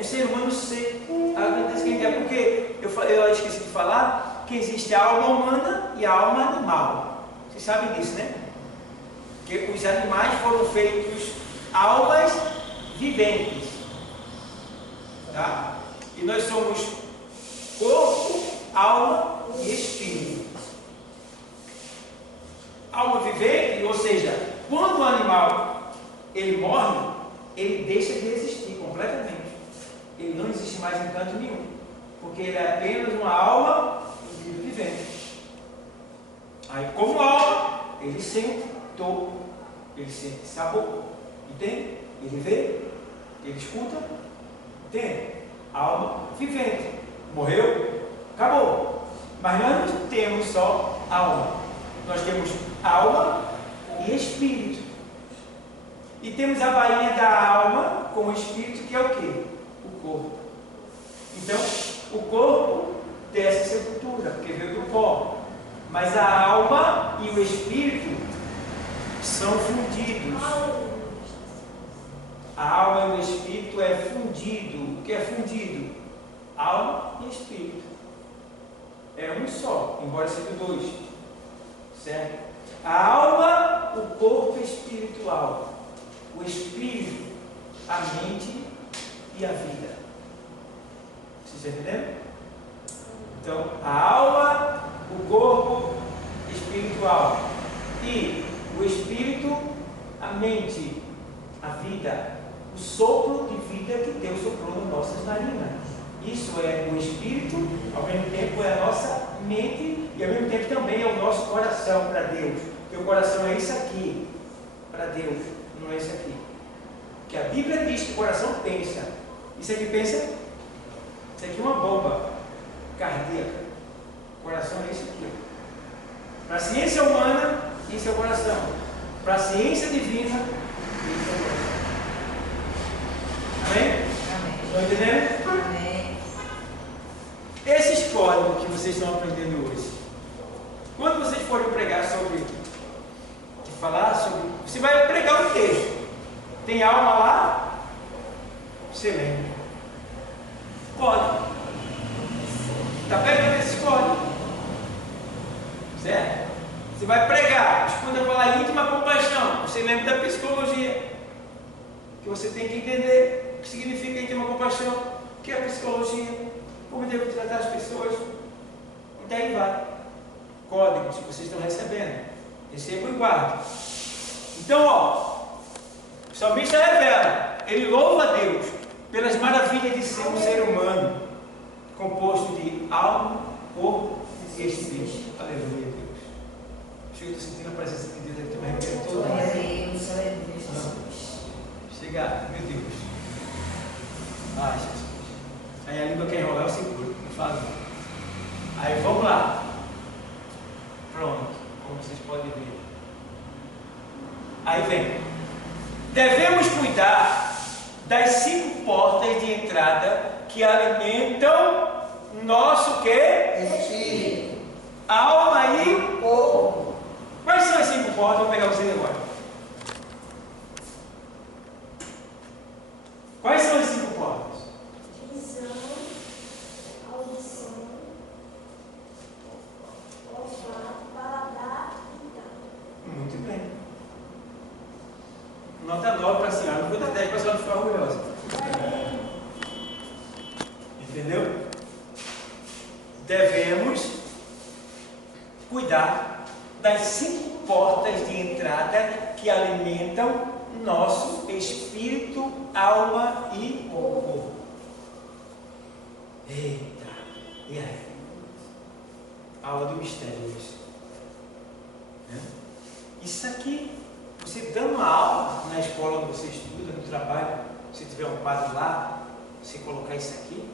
o ser humano ser a grandeza que ele é, porque eu esqueci de falar que existe a alma humana e a alma animal. Vocês sabem disso, né? Que os animais foram feitos almas viventes, tá? E nós somos corpo, alma e espírito. Alma vivente, ou seja, quando o animal ele morre, ele deixa de existir completamente. Ele não existe mais em canto nenhum, porque ele é apenas uma alma vivente. Aí, como alma, ele sentou, ele sente sabor, entende? Ele vê, ele escuta, entende? Alma vivente. Morreu, acabou. Mas nós não temos só alma, nós temos alma e espírito. E temos a bainha da alma com o espírito, que é o quê? O corpo. Então, o corpo desce a sepultura, porque veio do pó. Mas a alma e o espírito são fundidos. A alma e o espírito é fundido. O que é fundido? Alma e espírito. É um só, embora sejam dois. Certo? A alma, o corpo espiritual. O espírito, a mente e a vida. Vocês estão entendendo? Então, a alma, o corpo espiritual e o espírito, a mente, a vida, o sopro de vida que Deus soprou nas nossas narinas. Isso é o espírito, ao mesmo tempo é a nossa mente e ao mesmo tempo também é o nosso coração para Deus. Porque o coração é isso aqui para Deus, não é isso aqui. Porque a Bíblia diz que o coração pensa. Isso aqui pensa? Isso aqui é uma bomba cardíaca. O coração é isso aqui. Para a ciência humana, isso é o coração. Para a ciência divina, isso é o coração. Amém? Amém. Estão entendendo? Amém. Esses códigos que vocês estão aprendendo hoje, quando vocês forem pregar sobre, falar sobre, você vai pregar um texto. Tem alma lá? Você lembra. Código. Está pegando esse código. Certo? Você vai pregar. Quando eu falar íntima compaixão, você lembra da psicologia. Que você tem que entender o que significa íntima compaixão, o que é psicologia, como devo tratar as pessoas. E daí vai. Códigos que vocês estão recebendo. Recebam e guardem. Então, ó. O salmista revela, ele louva a Deus pelas maravilhas de ser um ser humano composto de alma, corpo e espírito. Aleluia, Deus. Chega, estou sentindo a presença de Deus aqui, estou me arrepiando todo. Glória a Deus, Jesus. Chega, meu Deus. Ai, Jesus. Aí a língua quer enrolar, eu seguro, não falo. Aí vamos lá. Pronto, como vocês podem ver. Aí vem. Devemos cuidar das 5 portas de entrada que alimentam nosso quê? Espírito. Alma e Corpo. quais são as 5 portas? Vou pegar vocês agora. Quais são as 5 portas? Visão, audição, olfato, paladar e tato. Muito bem. Nota 9 para a senhora, não vou dar 10 para a senhora ficar orgulhosa. Entendeu? Devemos cuidar das 5 portas de entrada que alimentam nosso espírito, alma e corpo. Eita! E aí? Aula do mistério hoje. Isso aqui, você dando uma aula na escola onde você estuda, no trabalho, se tiver um quadro lá, você colocar isso aqui,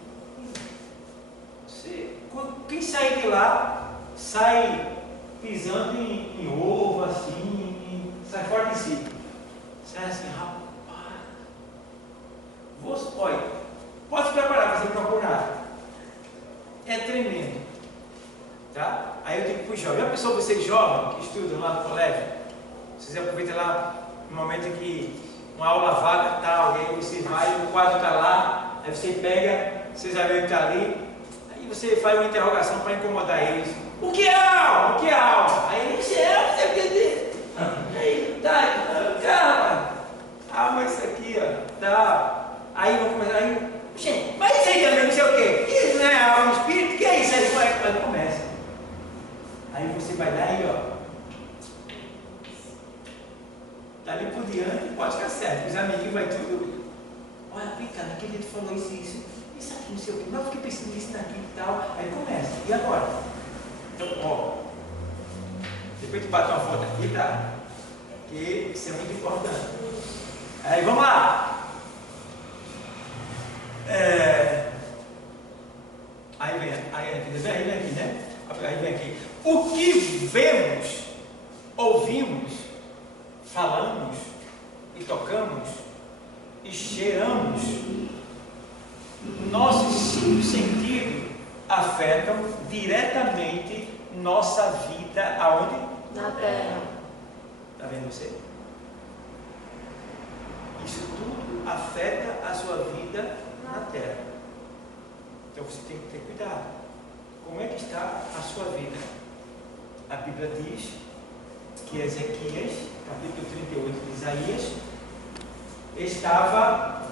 quem sair de lá, sai pisando em ovo, assim, sai fora de si. Sai assim, rapaz. Olha, pode se preparar para você procurar. É tremendo. Tá? Aí eu digo para os jovens, já pensou vocês jovens que estudam lá no colégio? Vocês aproveitam lá no momento em que uma aula vaga tal, e aí você vai, o quadro está lá, aí você pega, vocês já viram que está ali, aí você faz uma interrogação para incomodar eles. O que é aula? O que é aula? Aí ele você entender. Aí, tá, calma. Ah, mas isso aqui, ó, tá. Aí vou começar, aí, gente, mas isso aí também não sei o quê. Isso não é alma e espírito? Que é isso? Aí começa. Aí você vai lá e ó. Dali por diante pode ficar certo. Os amiguinhos vai tudo. Olha, cara, naquele dia tu falou isso aqui, não sei o que. Mas eu fiquei pensando nisso, naquilo e tal. Aí começa. E agora? Então, ó. Depois tu bate uma foto aqui, tá? Que isso é muito importante. Aí vamos lá. Aí vem aqui, né? Aí vem aqui. O que vemos, ouvimos, falamos e tocamos e cheiramos, nossos cinco sentidos afetam diretamente nossa vida aonde? Na terra. Está vendo você? Isso tudo afeta a sua vida na terra. Então você tem que ter cuidado. Como é que está a sua vida? A Bíblia diz que Ezequias, capítulo 38 de Isaías, estava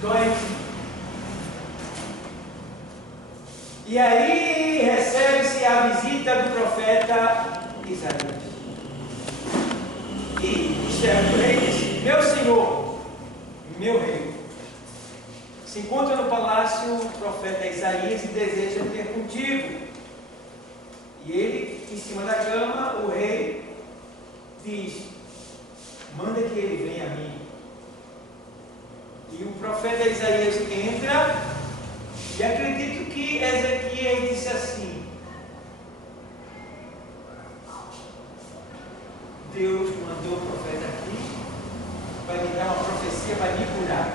doente. E aí recebe-se a visita do profeta Isaías. E Esther, o rei, disse: meu senhor, meu rei, se encontra no palácio o profeta Isaías e deseja ter contigo. E ele, em cima da cama, o rei diz: manda que ele venha a mim. E o profeta Isaías entra, e acredito que Ezequias disse assim: Deus mandou o profeta aqui, vai me dar uma profecia, vai me curar.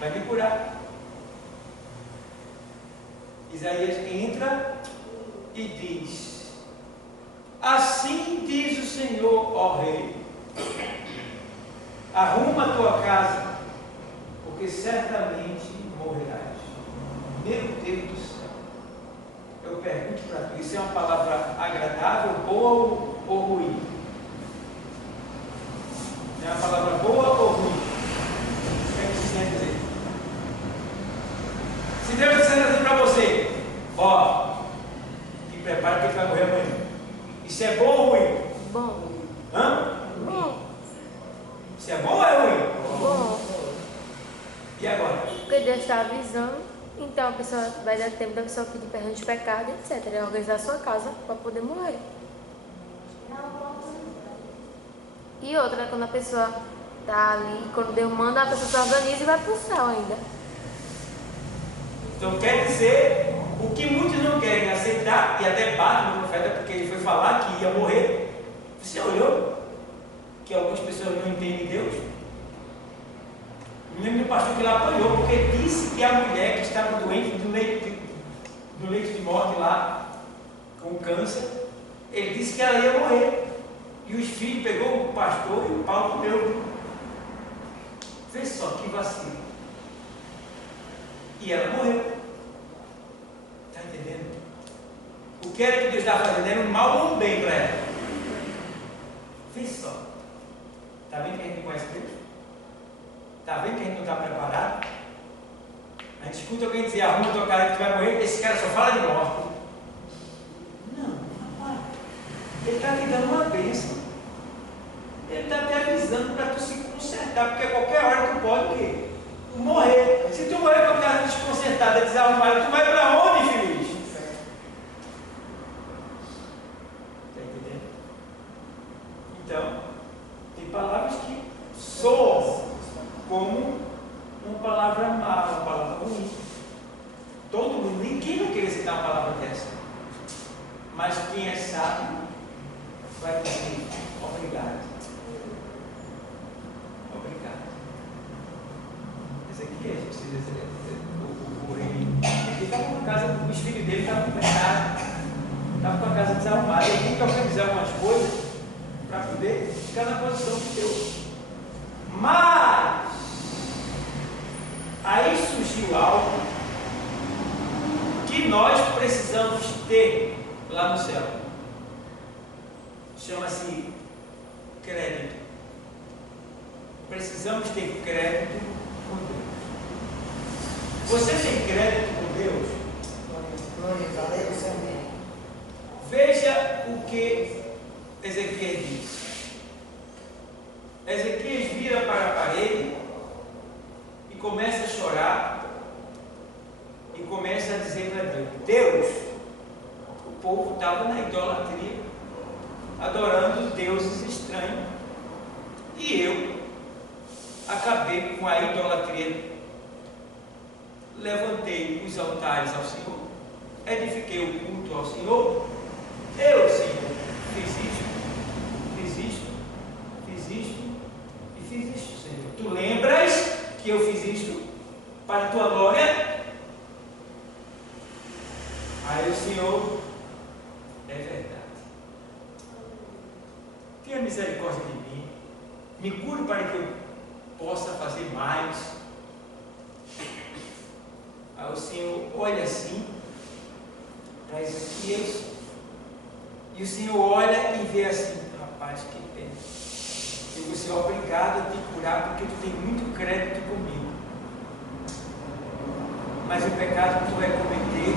Vai me curar. Isaías entra e diz: assim diz o Senhor, ó rei, arruma a tua casa, porque certamente morrerás. Meu Deus do céu. Eu pergunto para tu, isso é uma palavra agradável, boa ou ruim? É uma palavra boa ou ruim? O que é que você quer dizer? Se Deus disser assim para você: ó, te prepara que ele vai morrer amanhã. Isso é bom ou ruim? Bom. Hã? Bom. Isso é bom ou é ruim? Bom. E agora? Porque Deus está avisando, então a pessoa vai dar tempo da pessoa pedir perdão de pecado, etc. É organizar a sua casa para poder morrer. E outra, quando a pessoa está ali, quando Deus manda, a pessoa se organiza e vai para o céu ainda. Então quer dizer, o que muitos não querem aceitar, e até batem no profeta porque ele foi falar que ia morrer. Você olhou que algumas pessoas não entendem Deus? Me lembro do pastor que lá apoiou, porque disse que a mulher que estava doente no leito de morte lá, com câncer, ele disse que ela ia morrer. E os filhos pegou o pastor e o pau comeu. Vê só que vacilo. E ela morreu. Está entendendo? O que era que Deus estava fazendo? Era um mal ou um bem para ela? Vê só. Está vendo que a gente não conhece Deus? Está vendo que a gente não está preparado? A gente escuta alguém dizer: arruma a tua cara que tu vai morrer. Esse cara só fala de morte. Não, rapaz. Ele está te dando uma bênção. Ele está te avisando para tu se consertar, porque a qualquer hora tu pode o quê? Morrer. Se tu morrer com a casa desconcertada, desarrumada, tu vai para onde, feliz? Está entendendo? Então, tem palavras que soam como uma palavra má, uma palavra ruim. Todo mundo, ninguém vai querer citar uma palavra dessa. Mas quem é sábio vai dizer: obrigado. Obrigado. Esse aqui é o rei. Ele estava com a casa, os filhos dele estavam no mercado, estava com a casa desarrumada. Ele tem que organizar algumas coisas para poder ficar na posição de Deus. Mas aí surgiu algo que nós precisamos ter lá no céu. Chama-se crédito. Precisamos ter crédito com Deus. Você tem crédito com Deus? Glória a Deus, amém. Veja o que Ezequiel diz. Ezequiel vira para a parede e começa a chorar e começa a dizer para Deus: Deus, o povo estava na idolatria, adorando deuses estranhos, e eu acabei com a idolatria, levantei os altares ao Senhor, edifiquei o culto ao Senhor. Eu, Senhor, fiz isto, e fiz isto, Senhor. Tu lembras que eu fiz isto para a tua glória? Aí o Senhor: é verdade. Tenha misericórdia de mim, me cure para que eu possa fazer mais. Aí o Senhor olha assim para Ezequiel, e o Senhor olha e vê assim: rapaz, que pena, eu vou ser obrigado a te curar porque tu tem muito crédito comigo, mas o pecado que tu vai cometer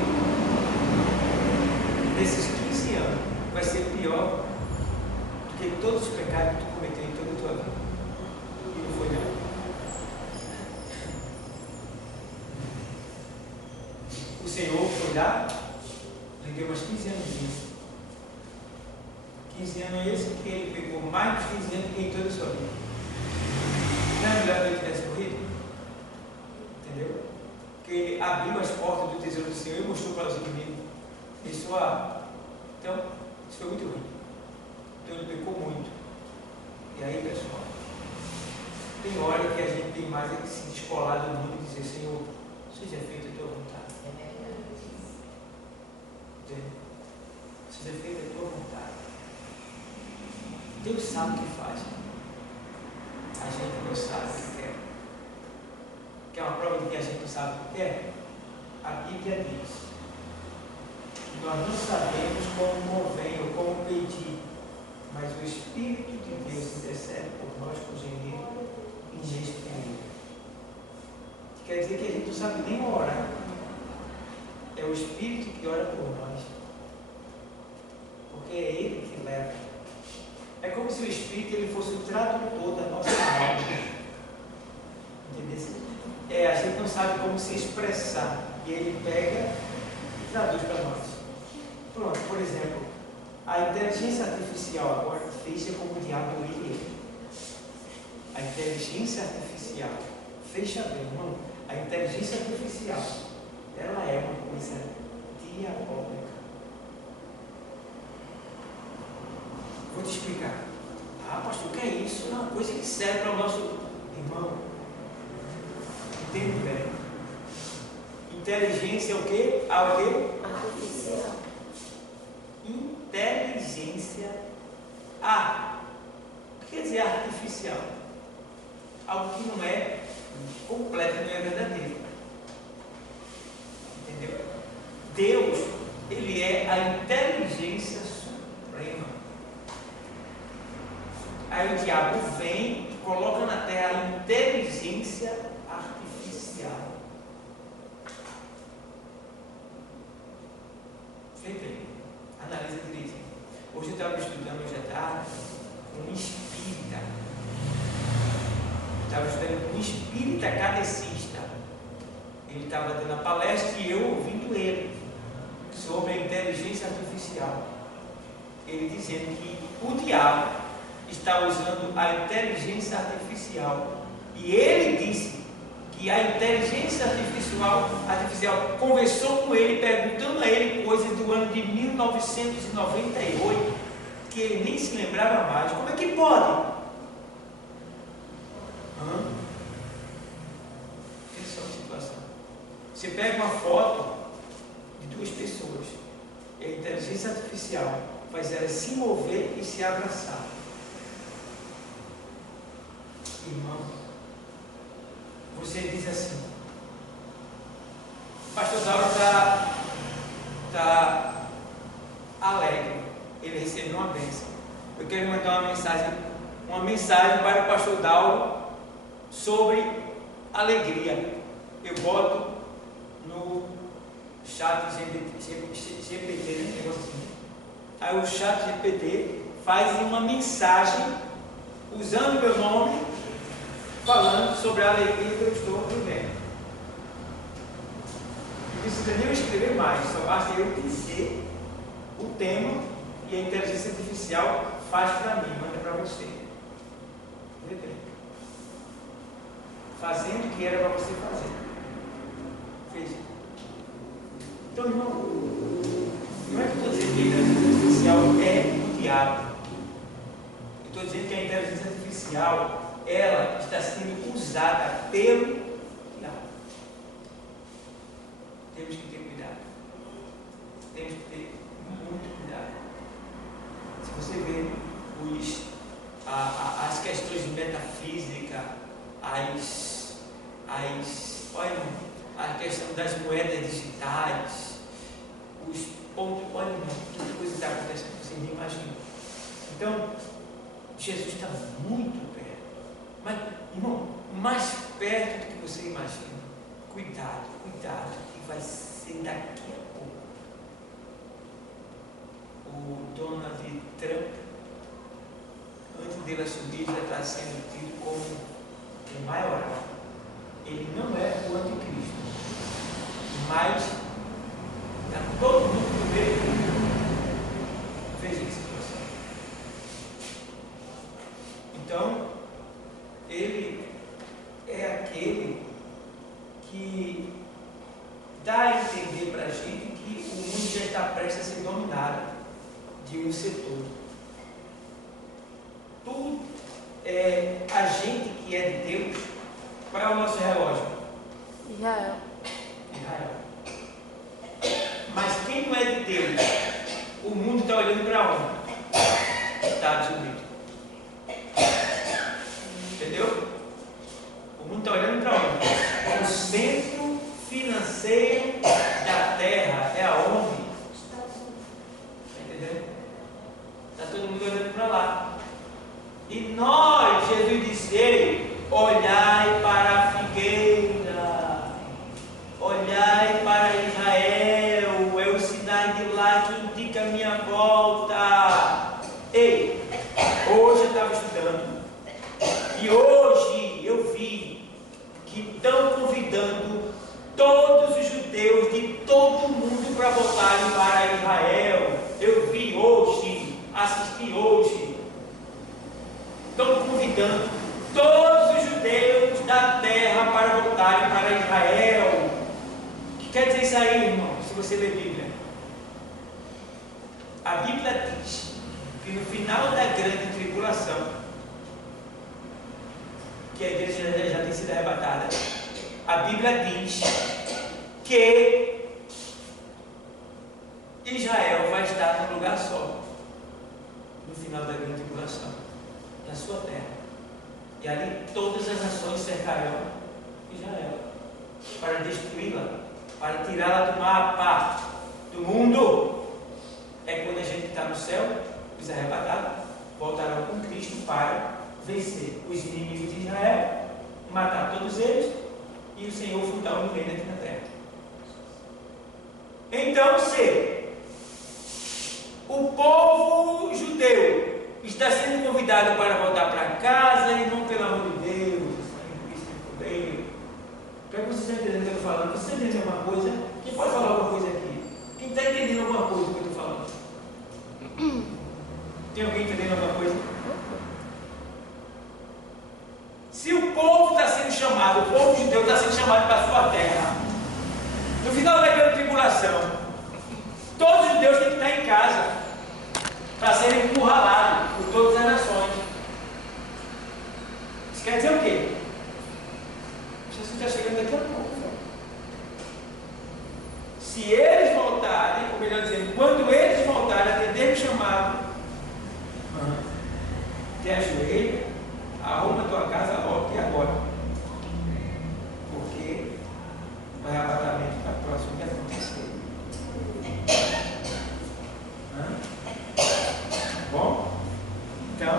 nesses 15 anos vai ser pior do que todos os pecados que tu cometeu em toda a tua vida. E não foi não. O Senhor foi lá, lhe deu umas 15 anos disso. 15 anos esse que ele pegou mais de 15 anos do que em toda a sua vida. Não é melhor que ele tivesse morrido? Entendeu? Porque abriu as portas do tesouro do Senhor e mostrou para os inimigos. Então, isso foi muito ruim. Então ele pecou muito. E aí, pessoal, tem hora que a gente tem mais é que se descolar do mundo e dizer: Senhor, seja feita a tua vontade. Seja feita a tua vontade. Deus sabe o que faz. A gente não sabe o que quer. Quer uma prova de que a gente não sabe o que quer? A Bíblia diz: nós não sabemos como convém ou como pedir, mas o Espírito de Deus intercede por nós com gemido inexprimível. Quer dizer que a gente não sabe nem orar. É o Espírito que ora por nós, porque é Ele que leva. É como se o Espírito ele fosse o tradutor da nossa alma. Entendeu? A gente não sabe como se expressar, e Ele pega e traduz para nós. Pronto, por exemplo, a inteligência artificial agora fecha como o diabo ele é. A inteligência artificial, fecha bem, irmão. A inteligência artificial, ela é uma coisa diabólica. Vou te explicar. Ah, pastor, o que é isso? É uma coisa que serve para o nosso irmão. Entende bem? Inteligência é o quê? O quê? Artificial. Inteligência. O que quer dizer artificial? Algo que não é completo, não é verdadeiro. Entendeu? Deus, Ele é a inteligência suprema. Aí o diabo vem e coloca na terra a inteligência artificial. Você entende? Analisa direitinho. Hoje eu estava estudando hoje à tarde com um espírita. Estava estudando com um espírita cadecista. Ele estava dando a palestra e eu ouvindo ele sobre a inteligência artificial. Ele dizendo que o diabo está usando a inteligência artificial. E ele disse que a inteligência artificial conversou com ele, perguntando a ele coisas do ano de 1998, que ele nem se lembrava mais. Como é que pode? Essa é a situação. Você pega uma foto de duas pessoas, e a inteligência artificial faz elas se mover e se abraçar. Irmão, você diz assim: Pastor Dauro está alegre, ele recebeu uma bênção. Eu quero mandar uma mensagem para o pastor Dauro sobre alegria. Eu boto no chat GPT, né? Negócio assim. Aí o chat GPT faz uma mensagem usando meu nome, falando sobre a alegria que eu estou vivendo. Não precisa nem eu escrever mais, só basta eu dizer o tema e a inteligência artificial faz para mim, manda para você. Fazendo o que era para você fazer. Fez. Então, irmão, não é que eu estou dizendo que a inteligência artificial é o diabo. Eu estou dizendo que a inteligência artificial, ela está sendo usada pelo diabo. Temos que ter cuidado. Temos que ter muito cuidado. Se você vê as questões de metafísica, olha, a questão das moedas digitais, os pontos, olha, muita coisa está acontecendo que você nem imagina. Então, Jesus está muito perto. Mas, irmão, mais perto do que você imagina. Cuidado, que vai ser daqui a pouco. O Donald Trump, antes dele assumir, já está sendo tido como o maioral. Ele não é o anticristo, mas está todo mundo vendo. Veja que situação. Então, ele é aquele que dá a entender para a gente que o mundo já está prestes a ser dominado de um setor. Tudo a gente que é de Deus, qual é o nosso relógio? Israel. Mas quem não é de Deus, o mundo está olhando para onde? Estados Unidos. Entendeu? O mundo está olhando para onde? O centro financeiro da Terra é aonde? Entendeu? Está todo mundo olhando para lá. E nós, Jesus disse, olhai para a figueira, olhai para Israel, é o sinal de lá que indica a minha volta. Ei, hoje eu estava estudando, e hoje eu vi que estão convidando todos os judeus de todo mundo para voltarem para Israel. Eu vi hoje, assisti hoje. Estão convidando todos os judeus da terra para voltarem para Israel. O que quer dizer isso aí, irmão? Se você ler a Bíblia, a Bíblia diz que no final da grande tribulação, que a igreja já tem sido arrebatada, a Bíblia diz que Israel vai estar num lugar só no final da grande tribulação, na sua terra. E ali todas as nações cercarão Israel para destruí-la, para tirá-la do mapa do mundo. É quando a gente está no céu, os arrebatados voltarão com Cristo para vencer os inimigos de Israel, matar todos eles e o Senhor fundar um reino aqui na terra. Então, se o povo judeu está sendo convidado para voltar para casa, e não, pelo amor de Deus, para que vocês estão entendendo o que eu estou falando, vocês entendem alguma coisa? Quem pode falar alguma coisa aqui? Quem está entendendo alguma coisa do que eu estou falando? Tem alguém entendendo alguma coisa? Se o povo está sendo chamado, o povo judeu está sendo chamado para a sua terra, no final da grande tribulação, todos os judeus têm que estar em casa para serem encurralados por todas as nações. Isso quer dizer o quê? Jesus está chegando daqui a pouco. Se eles voltarem, ou melhor dizendo, quando eles voltarem a atender o chamado, te ajoelha, arruma a tua casa logo e agora. Porque o arrebatamento está próximo de acontecer. Bom, então,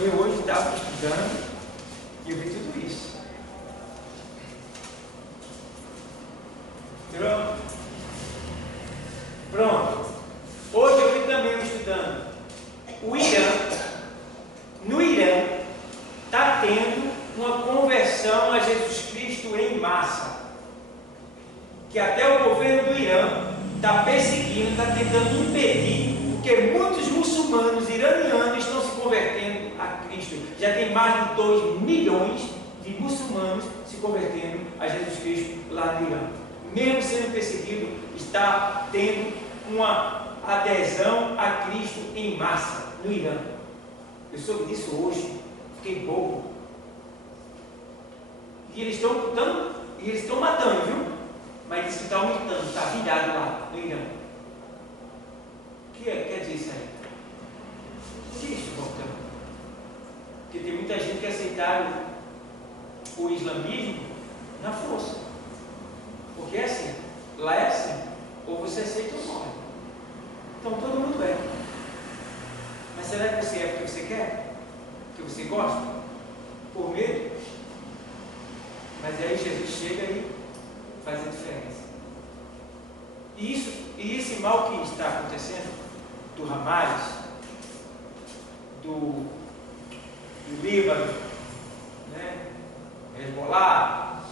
eu hoje estava estudando e eu vi tudo isso. que até o governo do Irã está perseguindo, está tentando impedir, porque muitos muçulmanos iranianos estão se convertendo a Cristo. Já tem mais de 2 milhões de muçulmanos se convertendo a Jesus Cristo lá no Irã. Mesmo sendo perseguido, está tendo uma adesão a Cristo em massa no Irã. Eu soube disso hoje, fiquei bobo. E eles estão lutando, e eles estão matando, viu? Mas diz que está aumentando, está virado lá no Irã. O que quer dizer isso aí? Por que isso está voltando? Porque tem muita gente que aceitaram o islamismo na força. Porque é assim, lá é assim, ou você aceita ou morre. Então todo mundo é. Mas será que você é porque você quer? Porque você gosta? Por medo? Mas aí Jesus chega e faz a diferença. E esse mal que está acontecendo, do Hamas, do Líbano, né? Hezbollah,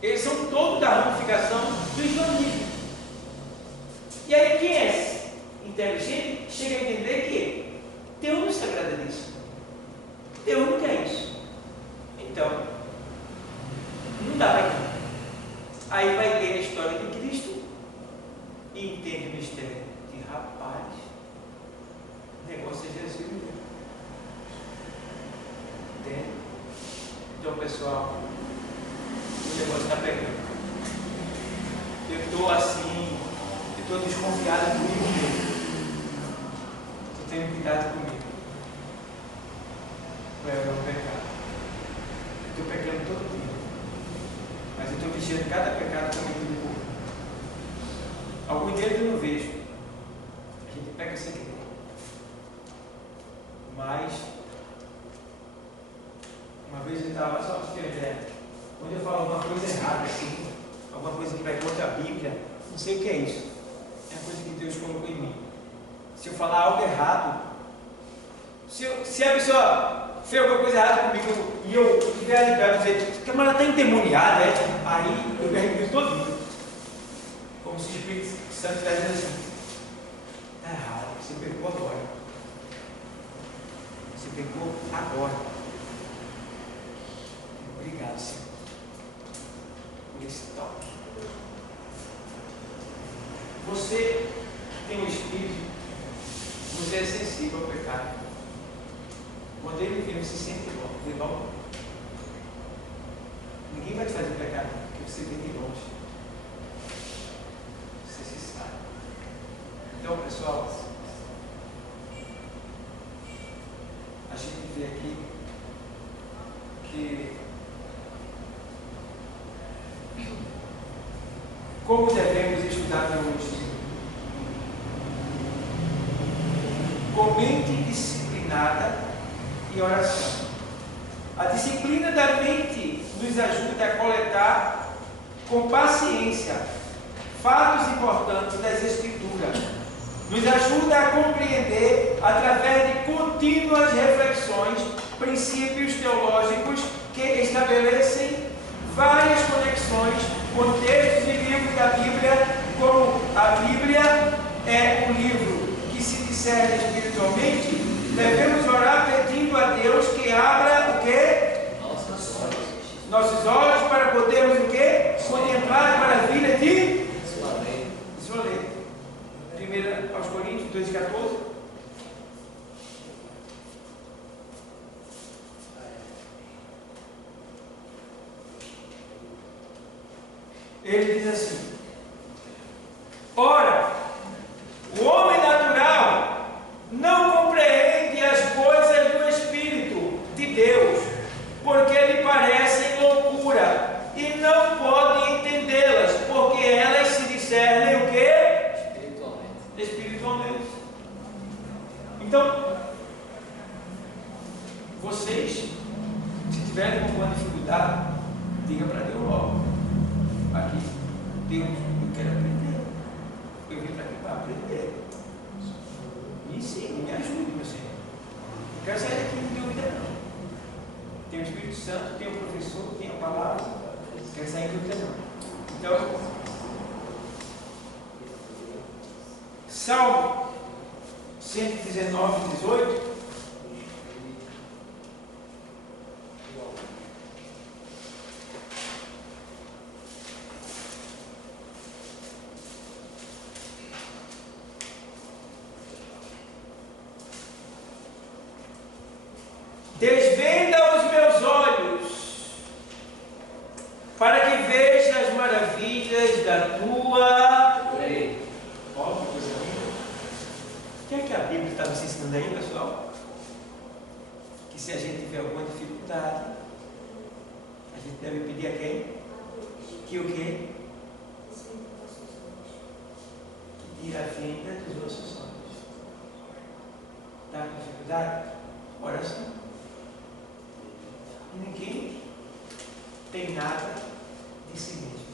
eles são todos da ramificação do islamismo. E aí quem é inteligente chega a entender que Deus não se agrada disso. Deus não quer isso. Então, não dá para entender. Aí vai ler a história de Cristo e entende o mistério de rapaz. O negócio é Jesus mesmo. Entende? Então, pessoal, o negócio está pegando. Eu estou assim, eu estou desconfiado comigo mesmo. Estou tendo cuidado comigo. Qual é o meu pecado? Eu estou pecando todo dia. Mas eu estou vigiando cada pecado cometido por mim. Alguns deles eu não vejo. A gente peca sem querer. Mas, uma vez eu estava, só para ter ideia, quando eu falo alguma coisa errada, assim, alguma coisa que vai contra a Bíblia, não sei o que é isso. É uma coisa que Deus colocou em mim. Se eu falar algo errado, se a pessoa fez alguma coisa errada comigo e eu tiver a liberdade de dizer que a mulher está endemoniada, aí eu me arrependo todinho. Como se o Espírito Santo estivesse dizendo assim: está errado, você pecou agora. Você pecou agora. Obrigado, Senhor, por esse toque. Você tem um espírito, você é sensível ao pecado. Quando ele vem, você sente igual. Ninguém vai te fazer pecado, porque você vem de longe. Você se sabe. Então, pessoal, a gente vê aqui que como devemos estudar teologia? Com mente disciplinada e oração. A disciplina da mente nos ajuda a coletar com paciência fatos importantes das Escrituras. Nos ajuda a compreender, através de contínuas reflexões, princípios teológicos que estabelecem várias conexões com textos e livros da Bíblia, como a Bíblia é um livro que se discerne espiritualmente. Devemos orar pedindo a Deus que abra o quê? Nossos olhos para podermos o quê? Contemplar a maravilha de sua lei. 1 aos Coríntios 2,14. Ele diz assim: ora, o homem natural não compreende as coisas do Espírito de Deus, porque lhe parecem loucura, e não pode entendê-las, porque elas se discernem o quê? Espiritualmente. Então, vocês, se tiverem alguma dificuldade, diga para Deus logo. Aqui, Deus, eu quero aprender. Eu vim para aqui para aprender. Me ensine, me ajude, meu Senhor. Não quero sair daqui não tenho dúvida, não. Tem o Espírito Santo, tem o professor, tem a palavra. Não quero sair em dúvida, não. Então, Salmo 119, 18. Desvenda os meus olhos, para que veja as maravilhas da tua lei. Ó, que coisa linda. O que é que a Bíblia está nos ensinando aí, pessoal? Que se a gente tiver alguma dificuldade, a gente deve pedir a quem? Que o quê? Que tira a venda dos nossos olhos. Está com dificuldade? Oração. Ninguém tem nada de si mesmo.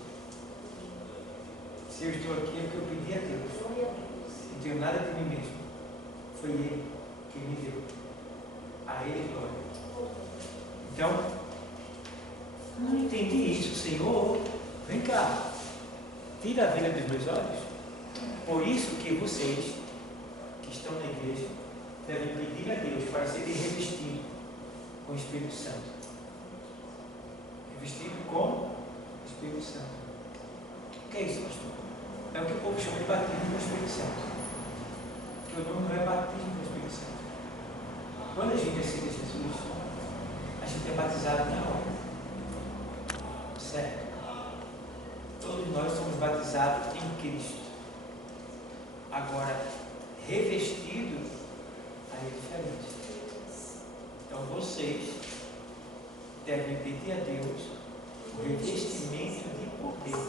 Se eu estou aqui é porque eu pedi a Deus. Não tenho nada de mim mesmo. Foi Ele que me deu. A Ele glória. Então, não entendi isso, Senhor. Vem cá. Tira a venda dos meus olhos. Por isso que vocês que estão na igreja devem pedir a Deus para serem revestidos com o Espírito Santo. Vestido com o Espírito Santo. O que é isso, pastor? É o que o povo chama de batismo com o Espírito Santo. Que o nome não é batismo com o Espírito Santo. Quando a gente aceita Jesus, a gente é batizado na hora. Certo? Todos nós somos batizados em Cristo. Agora, revestido, aí é diferente. Então vocês devem pedir a Deus o revestimento de poder.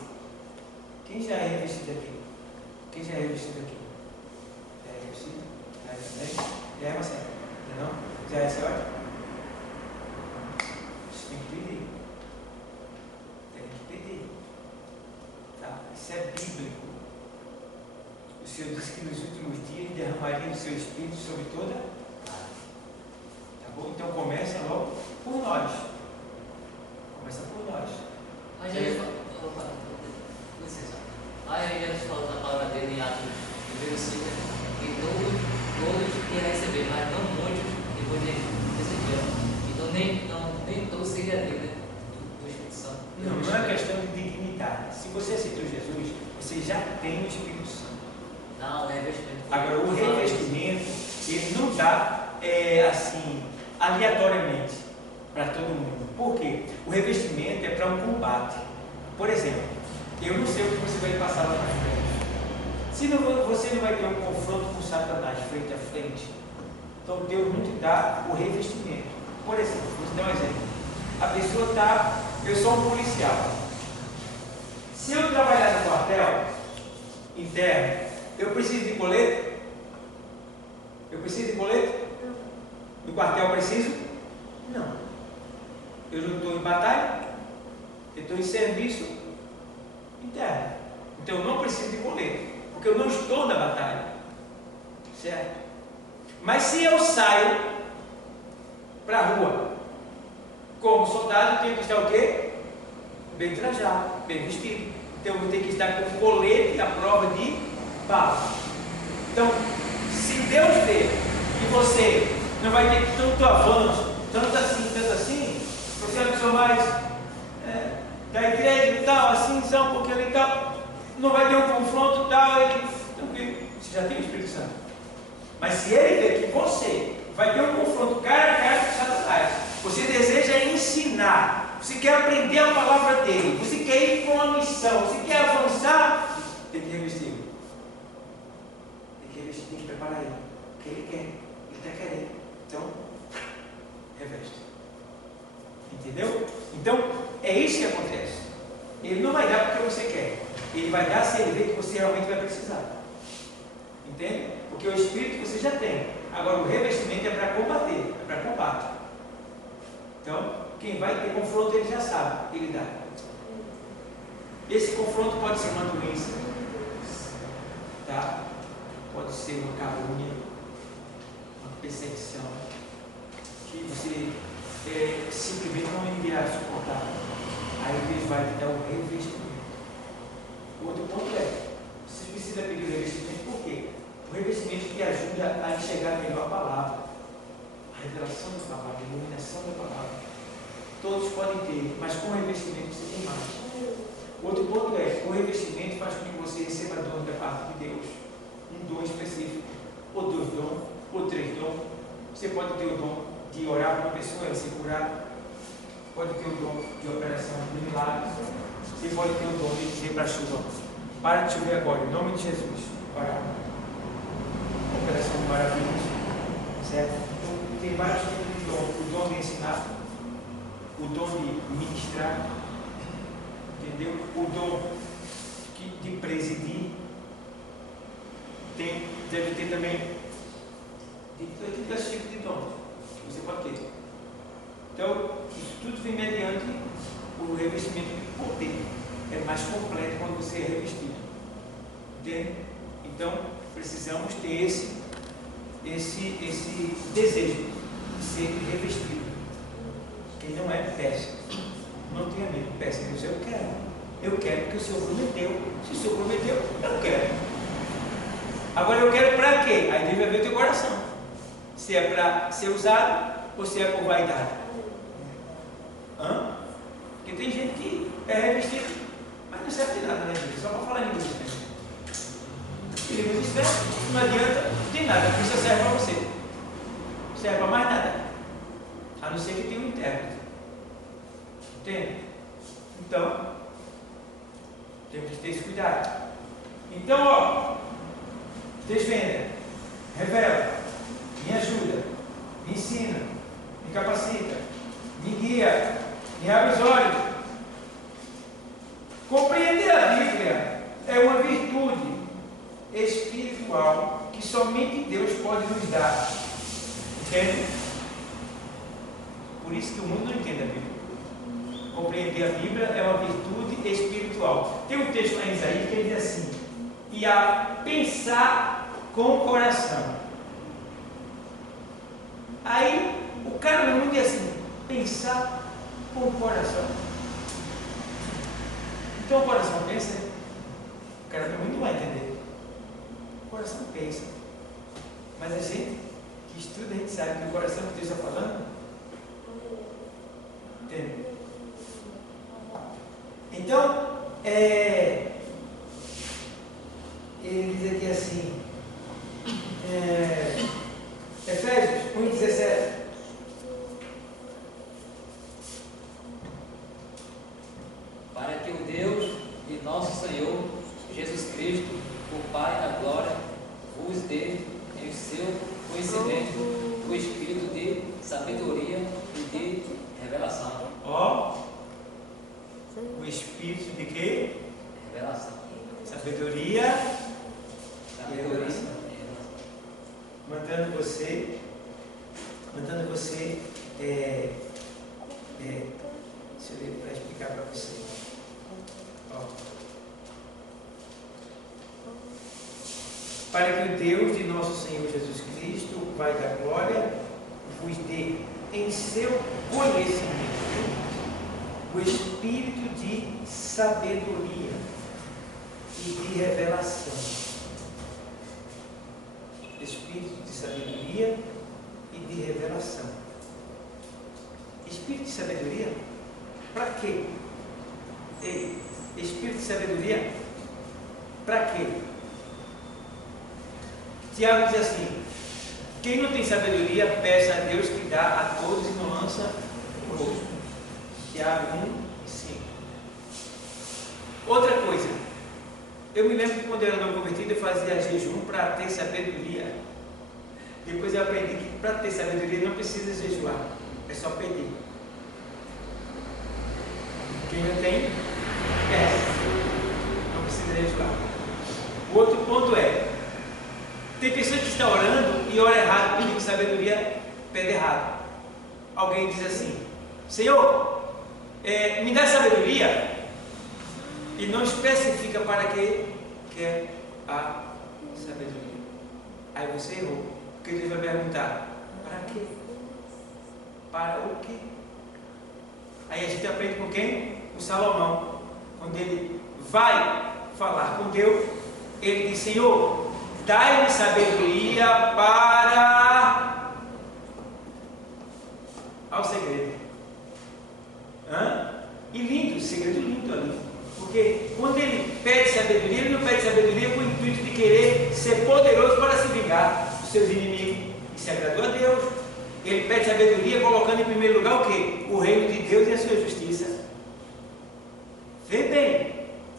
Quem já é revestido aqui? Quem já é revestido aqui? É revestido? Já é, Marcelo? Não? Já é, senhora? Você tem que pedir. Tem que pedir. Tá? Isso é bíblico. O Senhor disse que nos últimos dias derramaria o seu Espírito sobre toda a carne. Tá bom? Então começa logo por nós. Começa por nós. Mas Jesus falou na palavra dele em Atos 25, que todos iam receber, mas não muitos depois de receber. Então nem todos seriam dignos do Espírito Santo. Não é questão de dignidade. Se você aceitou Jesus, você já tem o Espírito Santo. Não, é revestimento. Agora, o revestimento, ele não dá assim, aleatoriamente para todo mundo. Por quê? O revestimento é para um combate. Por exemplo, eu não sei o que você vai passar lá na frente. Se não, você não vai ter um confronto com Satanás frente a frente, então Deus não te dá o revestimento. Por exemplo, vou te dar um exemplo. A pessoa está, eu sou um policial. Se eu trabalhar no quartel interno, eu preciso de colete? Eu preciso de colete? No quartel preciso? Não. Eu não estou em batalha, eu estou em serviço interno. Então eu não preciso de colete, porque eu não estou na batalha. Certo? Mas se eu saio para a rua, como soldado, eu tenho que estar o quê? Bem trajado, bem vestido. Então eu vou ter que estar com colete à prova de bala. Então, se Deus vê que você não vai ter tanto avanço, tanto assim, você é uma pessoa mais da igreja e tal, assim, um pouquinho ali e tal, não vai ter um confronto e tal, você já tem o Espírito Santo. Mas se ele ver que você vai ter um confronto cara a cara com Satanás, você deseja ensinar, você quer aprender a palavra dele, você quer ir com uma missão, você quer avançar, tem que revestir. Tem que preparar ele, porque ele quer, ele está querendo. Então, reveste. Entendeu? Então, é isso que acontece. Ele não vai dar porque você quer, ele vai dar se ele ver que você realmente vai precisar. Entende? Porque o Espírito você já tem. Agora, o revestimento é para combater, é para combate. Então, quem vai ter confronto, ele já sabe, ele dá. Esse confronto pode ser uma doença, tá? Pode ser uma calúnia, uma perseguição, que você simplesmente não iria suportar. Aí Deus vai te dar o revestimento. O outro ponto é, você precisa pedir o revestimento por quê? todos podem ter, mas com revestimento você tem mais. Outro ponto é, o revestimento faz com que você receba dons da parte de Deus. Um dom específico, ou 2 dons, ou 3 dons. Você pode ter o dom de orar para uma pessoa e ser curado. Pode ter o dom de operação de milagres. Você pode ter o dom de dizer para a chuva: para de chover agora, em nome de Jesus. Para operação de maravilhas. Certo? Então, tem vários tipos de dom. O dom de ensinar, o dom de ministrar, entendeu? O dom de presidir. Deve ter também diversos tipos de dons que você pode ter. Então, isso tudo vem mediante o revestimento de poder. É mais completo quando você é revestido. Entende? Então, precisamos ter esse desejo de ser revestido. Quem não é, peça. Não tenha medo, peça. Deus, eu quero. Eu quero porque o Senhor prometeu. Se o Senhor prometeu, eu quero. Agora eu quero para quê? Aí Deus vai ver o teu coração. Se é para ser usado ou se é por vaidade. Porque tem gente que é revestido, mas não serve de nada, né, gente? Só para falar em inglês. Né? E línguas estranhas, não adianta, não tem nada, porque isso serve para você. Não serve para mais nada. A não ser que tenha um intérprete. Entende? Então, temos que ter esse cuidado. Então, ó, desvenda, revela, me ajuda, me ensina, me capacita, me guia, me abre os olhos. Compreender a Bíblia é uma virtude espiritual que somente Deus pode nos dar. Entende? Por isso que o mundo não entende a Bíblia. Compreender a Bíblia é uma virtude espiritual. Tem um texto lá em Isaías que ele diz assim: e a pensar com o coração. Aí o cara no mundo diz assim: pensar com o coração. Então o coração pensa, o cara no mundo não vai entender. O coração pensa. Mas a gente que estuda, a gente sabe que o coração que Deus está falando. Entende? Então, ele diz aqui assim, Efésios 1,17. Para que o Deus de nosso Senhor Jesus Cristo, o Pai da glória, vos dê em seu conhecimento o espírito de sabedoria e de revelação. Ó, o espírito de quê? Revelação. Sabedoria. Sabedoria. Mandando você, deixa eu ver para explicar para você. Ó. Para que o Deus de nosso Senhor Jesus Cristo, o Pai da glória, vos dê em seu conhecimento o espírito de sabedoria e de revelação. Espírito de sabedoria e de revelação. Espírito de sabedoria? Para quê? Espírito de sabedoria? Para quê? Tiago diz assim: quem não tem sabedoria, peça a Deus que dá a todos e não lança o rosto. Tiago 1 e 5. Outra coisa, eu me lembro que quando eu era novo convertido, eu fazia jejum para ter sabedoria. Depois eu aprendi que para ter sabedoria não precisa jejuar, é só pedir. Quem não tem, peça. Não precisa jejuar. O outro ponto é: tem pessoas que estão orando e ora errado, pedindo sabedoria, pede errado. Alguém diz assim: Senhor, me dá sabedoria, e não especifica para que quer a sabedoria. Aí você errou, porque Deus vai perguntar: para quê? Para o quê? Aí a gente aprende com quem? Com Salomão. Quando ele vai falar com Deus, ele diz: Senhor, dai-me sabedoria para... Ao segredo. E lindo, segredo lindo ali. Porque quando ele pede sabedoria, ele não pede sabedoria com o intuito de querer ser poderoso para se vingar dos seus inimigos. Isso agradou a Deus. Ele pede sabedoria colocando em primeiro lugar o quê? O reino de Deus e a sua justiça. Vê bem.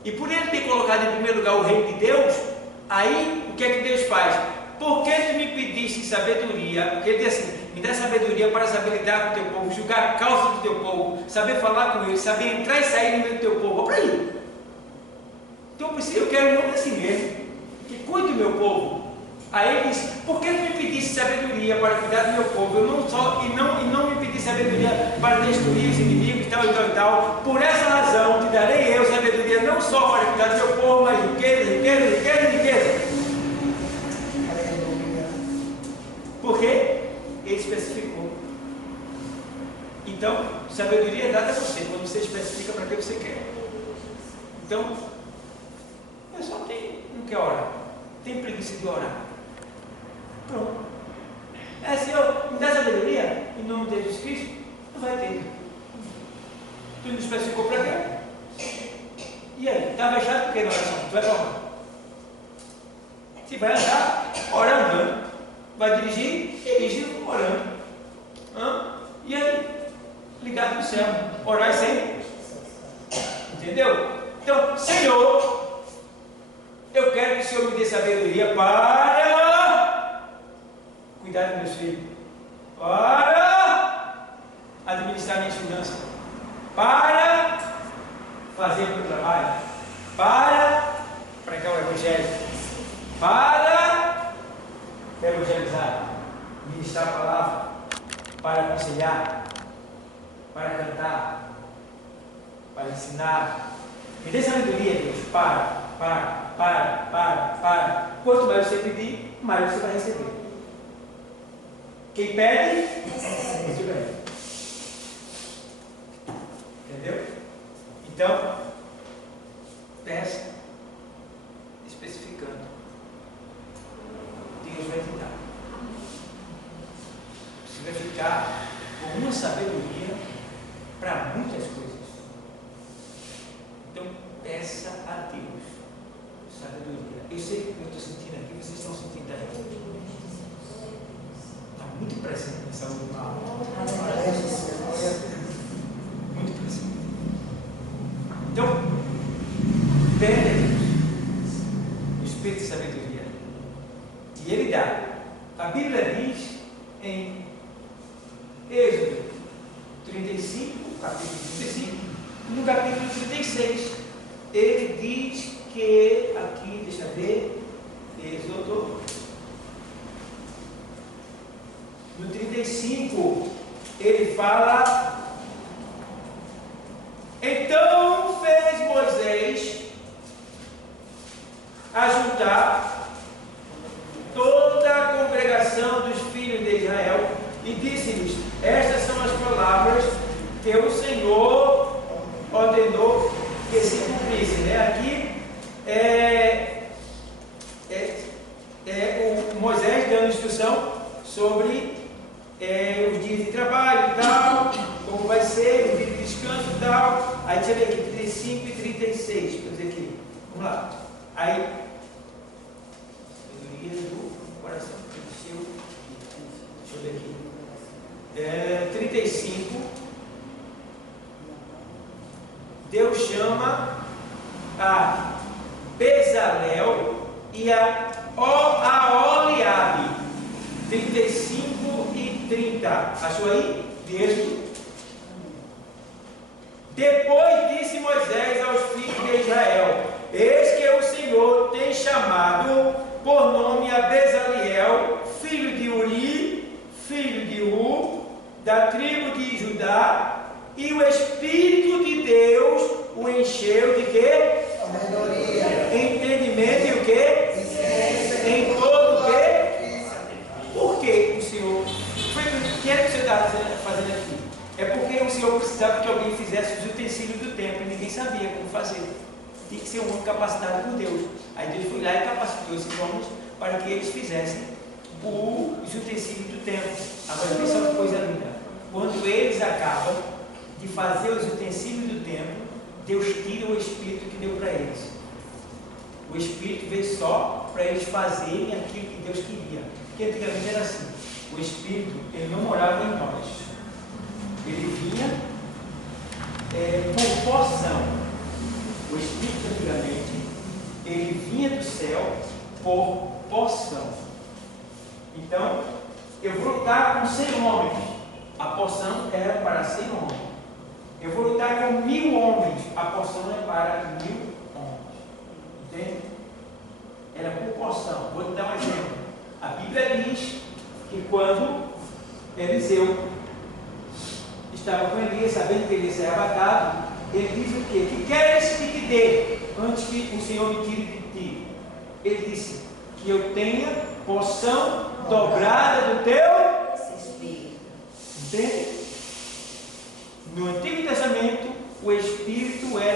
E por ele ter colocado em primeiro lugar o reino de Deus, aí o que é que Deus faz? Por que tu me pediste sabedoria? Porque ele diz assim: me dá sabedoria para saber lidar com o teu povo, julgar a causa do teu povo, saber falar com ele, saber entrar e sair no meio do teu povo. Olha para aí. Então eu quero um homem assim mesmo, que cuide do meu povo. Aí ele diz: por que tu me pediste sabedoria para cuidar do meu povo? Eu não só, e não me pediste sabedoria para destruir os inimigos, tal e tal e tal. Por essa razão te darei eu sabedoria não só para cuidar do meu povo, mas riqueza, riqueza, riqueza, riqueza. Porque ele especificou. Então, sabedoria é dada a você quando você especifica para que você quer. Então, o pessoal não quer orar, tem preguiça de orar. Pronto. Senhor, me dá sabedoria em nome de Jesus Cristo? Não vai ter. Tu não especificou para quê? E aí, está fechado porque na oração? Tu vai para onde? Se vai andar, ora andando. Vai dirigir, dirige orando. E aí, ligado no céu, orar sempre. Entendeu? Então, Senhor, eu quero que o Senhor me dê sabedoria para cuidar dos meus filhos, para administrar minha finança, para fazer o meu trabalho, para pregar o Evangelho, para evangelizar, ministrar a palavra, para aconselhar, para cantar, para ensinar. Me dê sabedoria, Deus. Para. Quanto mais você pedir, mais você vai receber. Quem pede, muito bem. Entendeu? Então, peça, especificando. Deus vai te dar. Você vai ficar com uma sabedoria para muitas coisas. Então, peça a Deus sabedoria. Eu sei que eu estou sentindo aqui, vocês estão sentindo também. Está muito presente nessa última aula. Muito presente. Então, pede a Deus o Espírito de sabedoria. E Ele dá. A Bíblia diz em Êxodo 35, capítulo 35, no capítulo 36, ele diz que, aqui, deixa eu ver, Êxodo, no 35, ele fala: então fez Moisés ajuntar toda a congregação dos filhos de Israel e disse-lhes: estas são as palavras que o Senhor ordenou que se cumprissem. Aqui o Moisés dando instrução sobre os dias de trabalho e tal, como vai ser, o dia de descanso e tal. Aí deixa eu ver aqui, 35 e 36, vou dizer aqui, vamos lá. Aí, do coração, deixa eu ver aqui, 35, Deus chama a Bezalel e a Oliabe. 35 e 30, achou aí? Texto. Depois disse Moisés aos filhos de Israel: eis que o Senhor tem chamado por nome a Bezaleel, filho de Uri, filho de U, da tribo de Judá, e o Espírito de Deus o encheu de quê? Entendimento e o quê? Em todo o quê? Por que o Senhor? O que é que o Senhor está fazendo aqui? É porque o Senhor precisava que alguém fizesse os utensílios do templo e ninguém sabia como fazer. Tinha que ser um homem capacitado por Deus. Aí Deus foi lá e capacitou esses homens para que eles fizessem os utensílios do templo. Agora, olha só que coisa linda. Quando eles acabam, de fazer os utensílios do templo, Deus tira o Espírito que deu para eles. O Espírito veio só para eles fazerem aquilo que Deus queria. Porque antigamente era assim: o Espírito, ele não morava em nós, ele vinha por porção. O Espírito antigamente, ele vinha do céu por porção. Então, eu vou lutar com 100 homens, a porção era para 100 homens. Eu vou lutar com 1000 homens, a porção é para 1000 homens. Entende? Era por porção. Vou te dar um exemplo. A Bíblia diz que quando Eliseu estava com Elias, sabendo que Elias era matado, ele diz o quê? Que queres que te dê antes que o Senhor me tire de ti? Ele disse: que eu tenha porção dobrada do teu Espírito. Entende? No Antigo Testamento, o Espírito era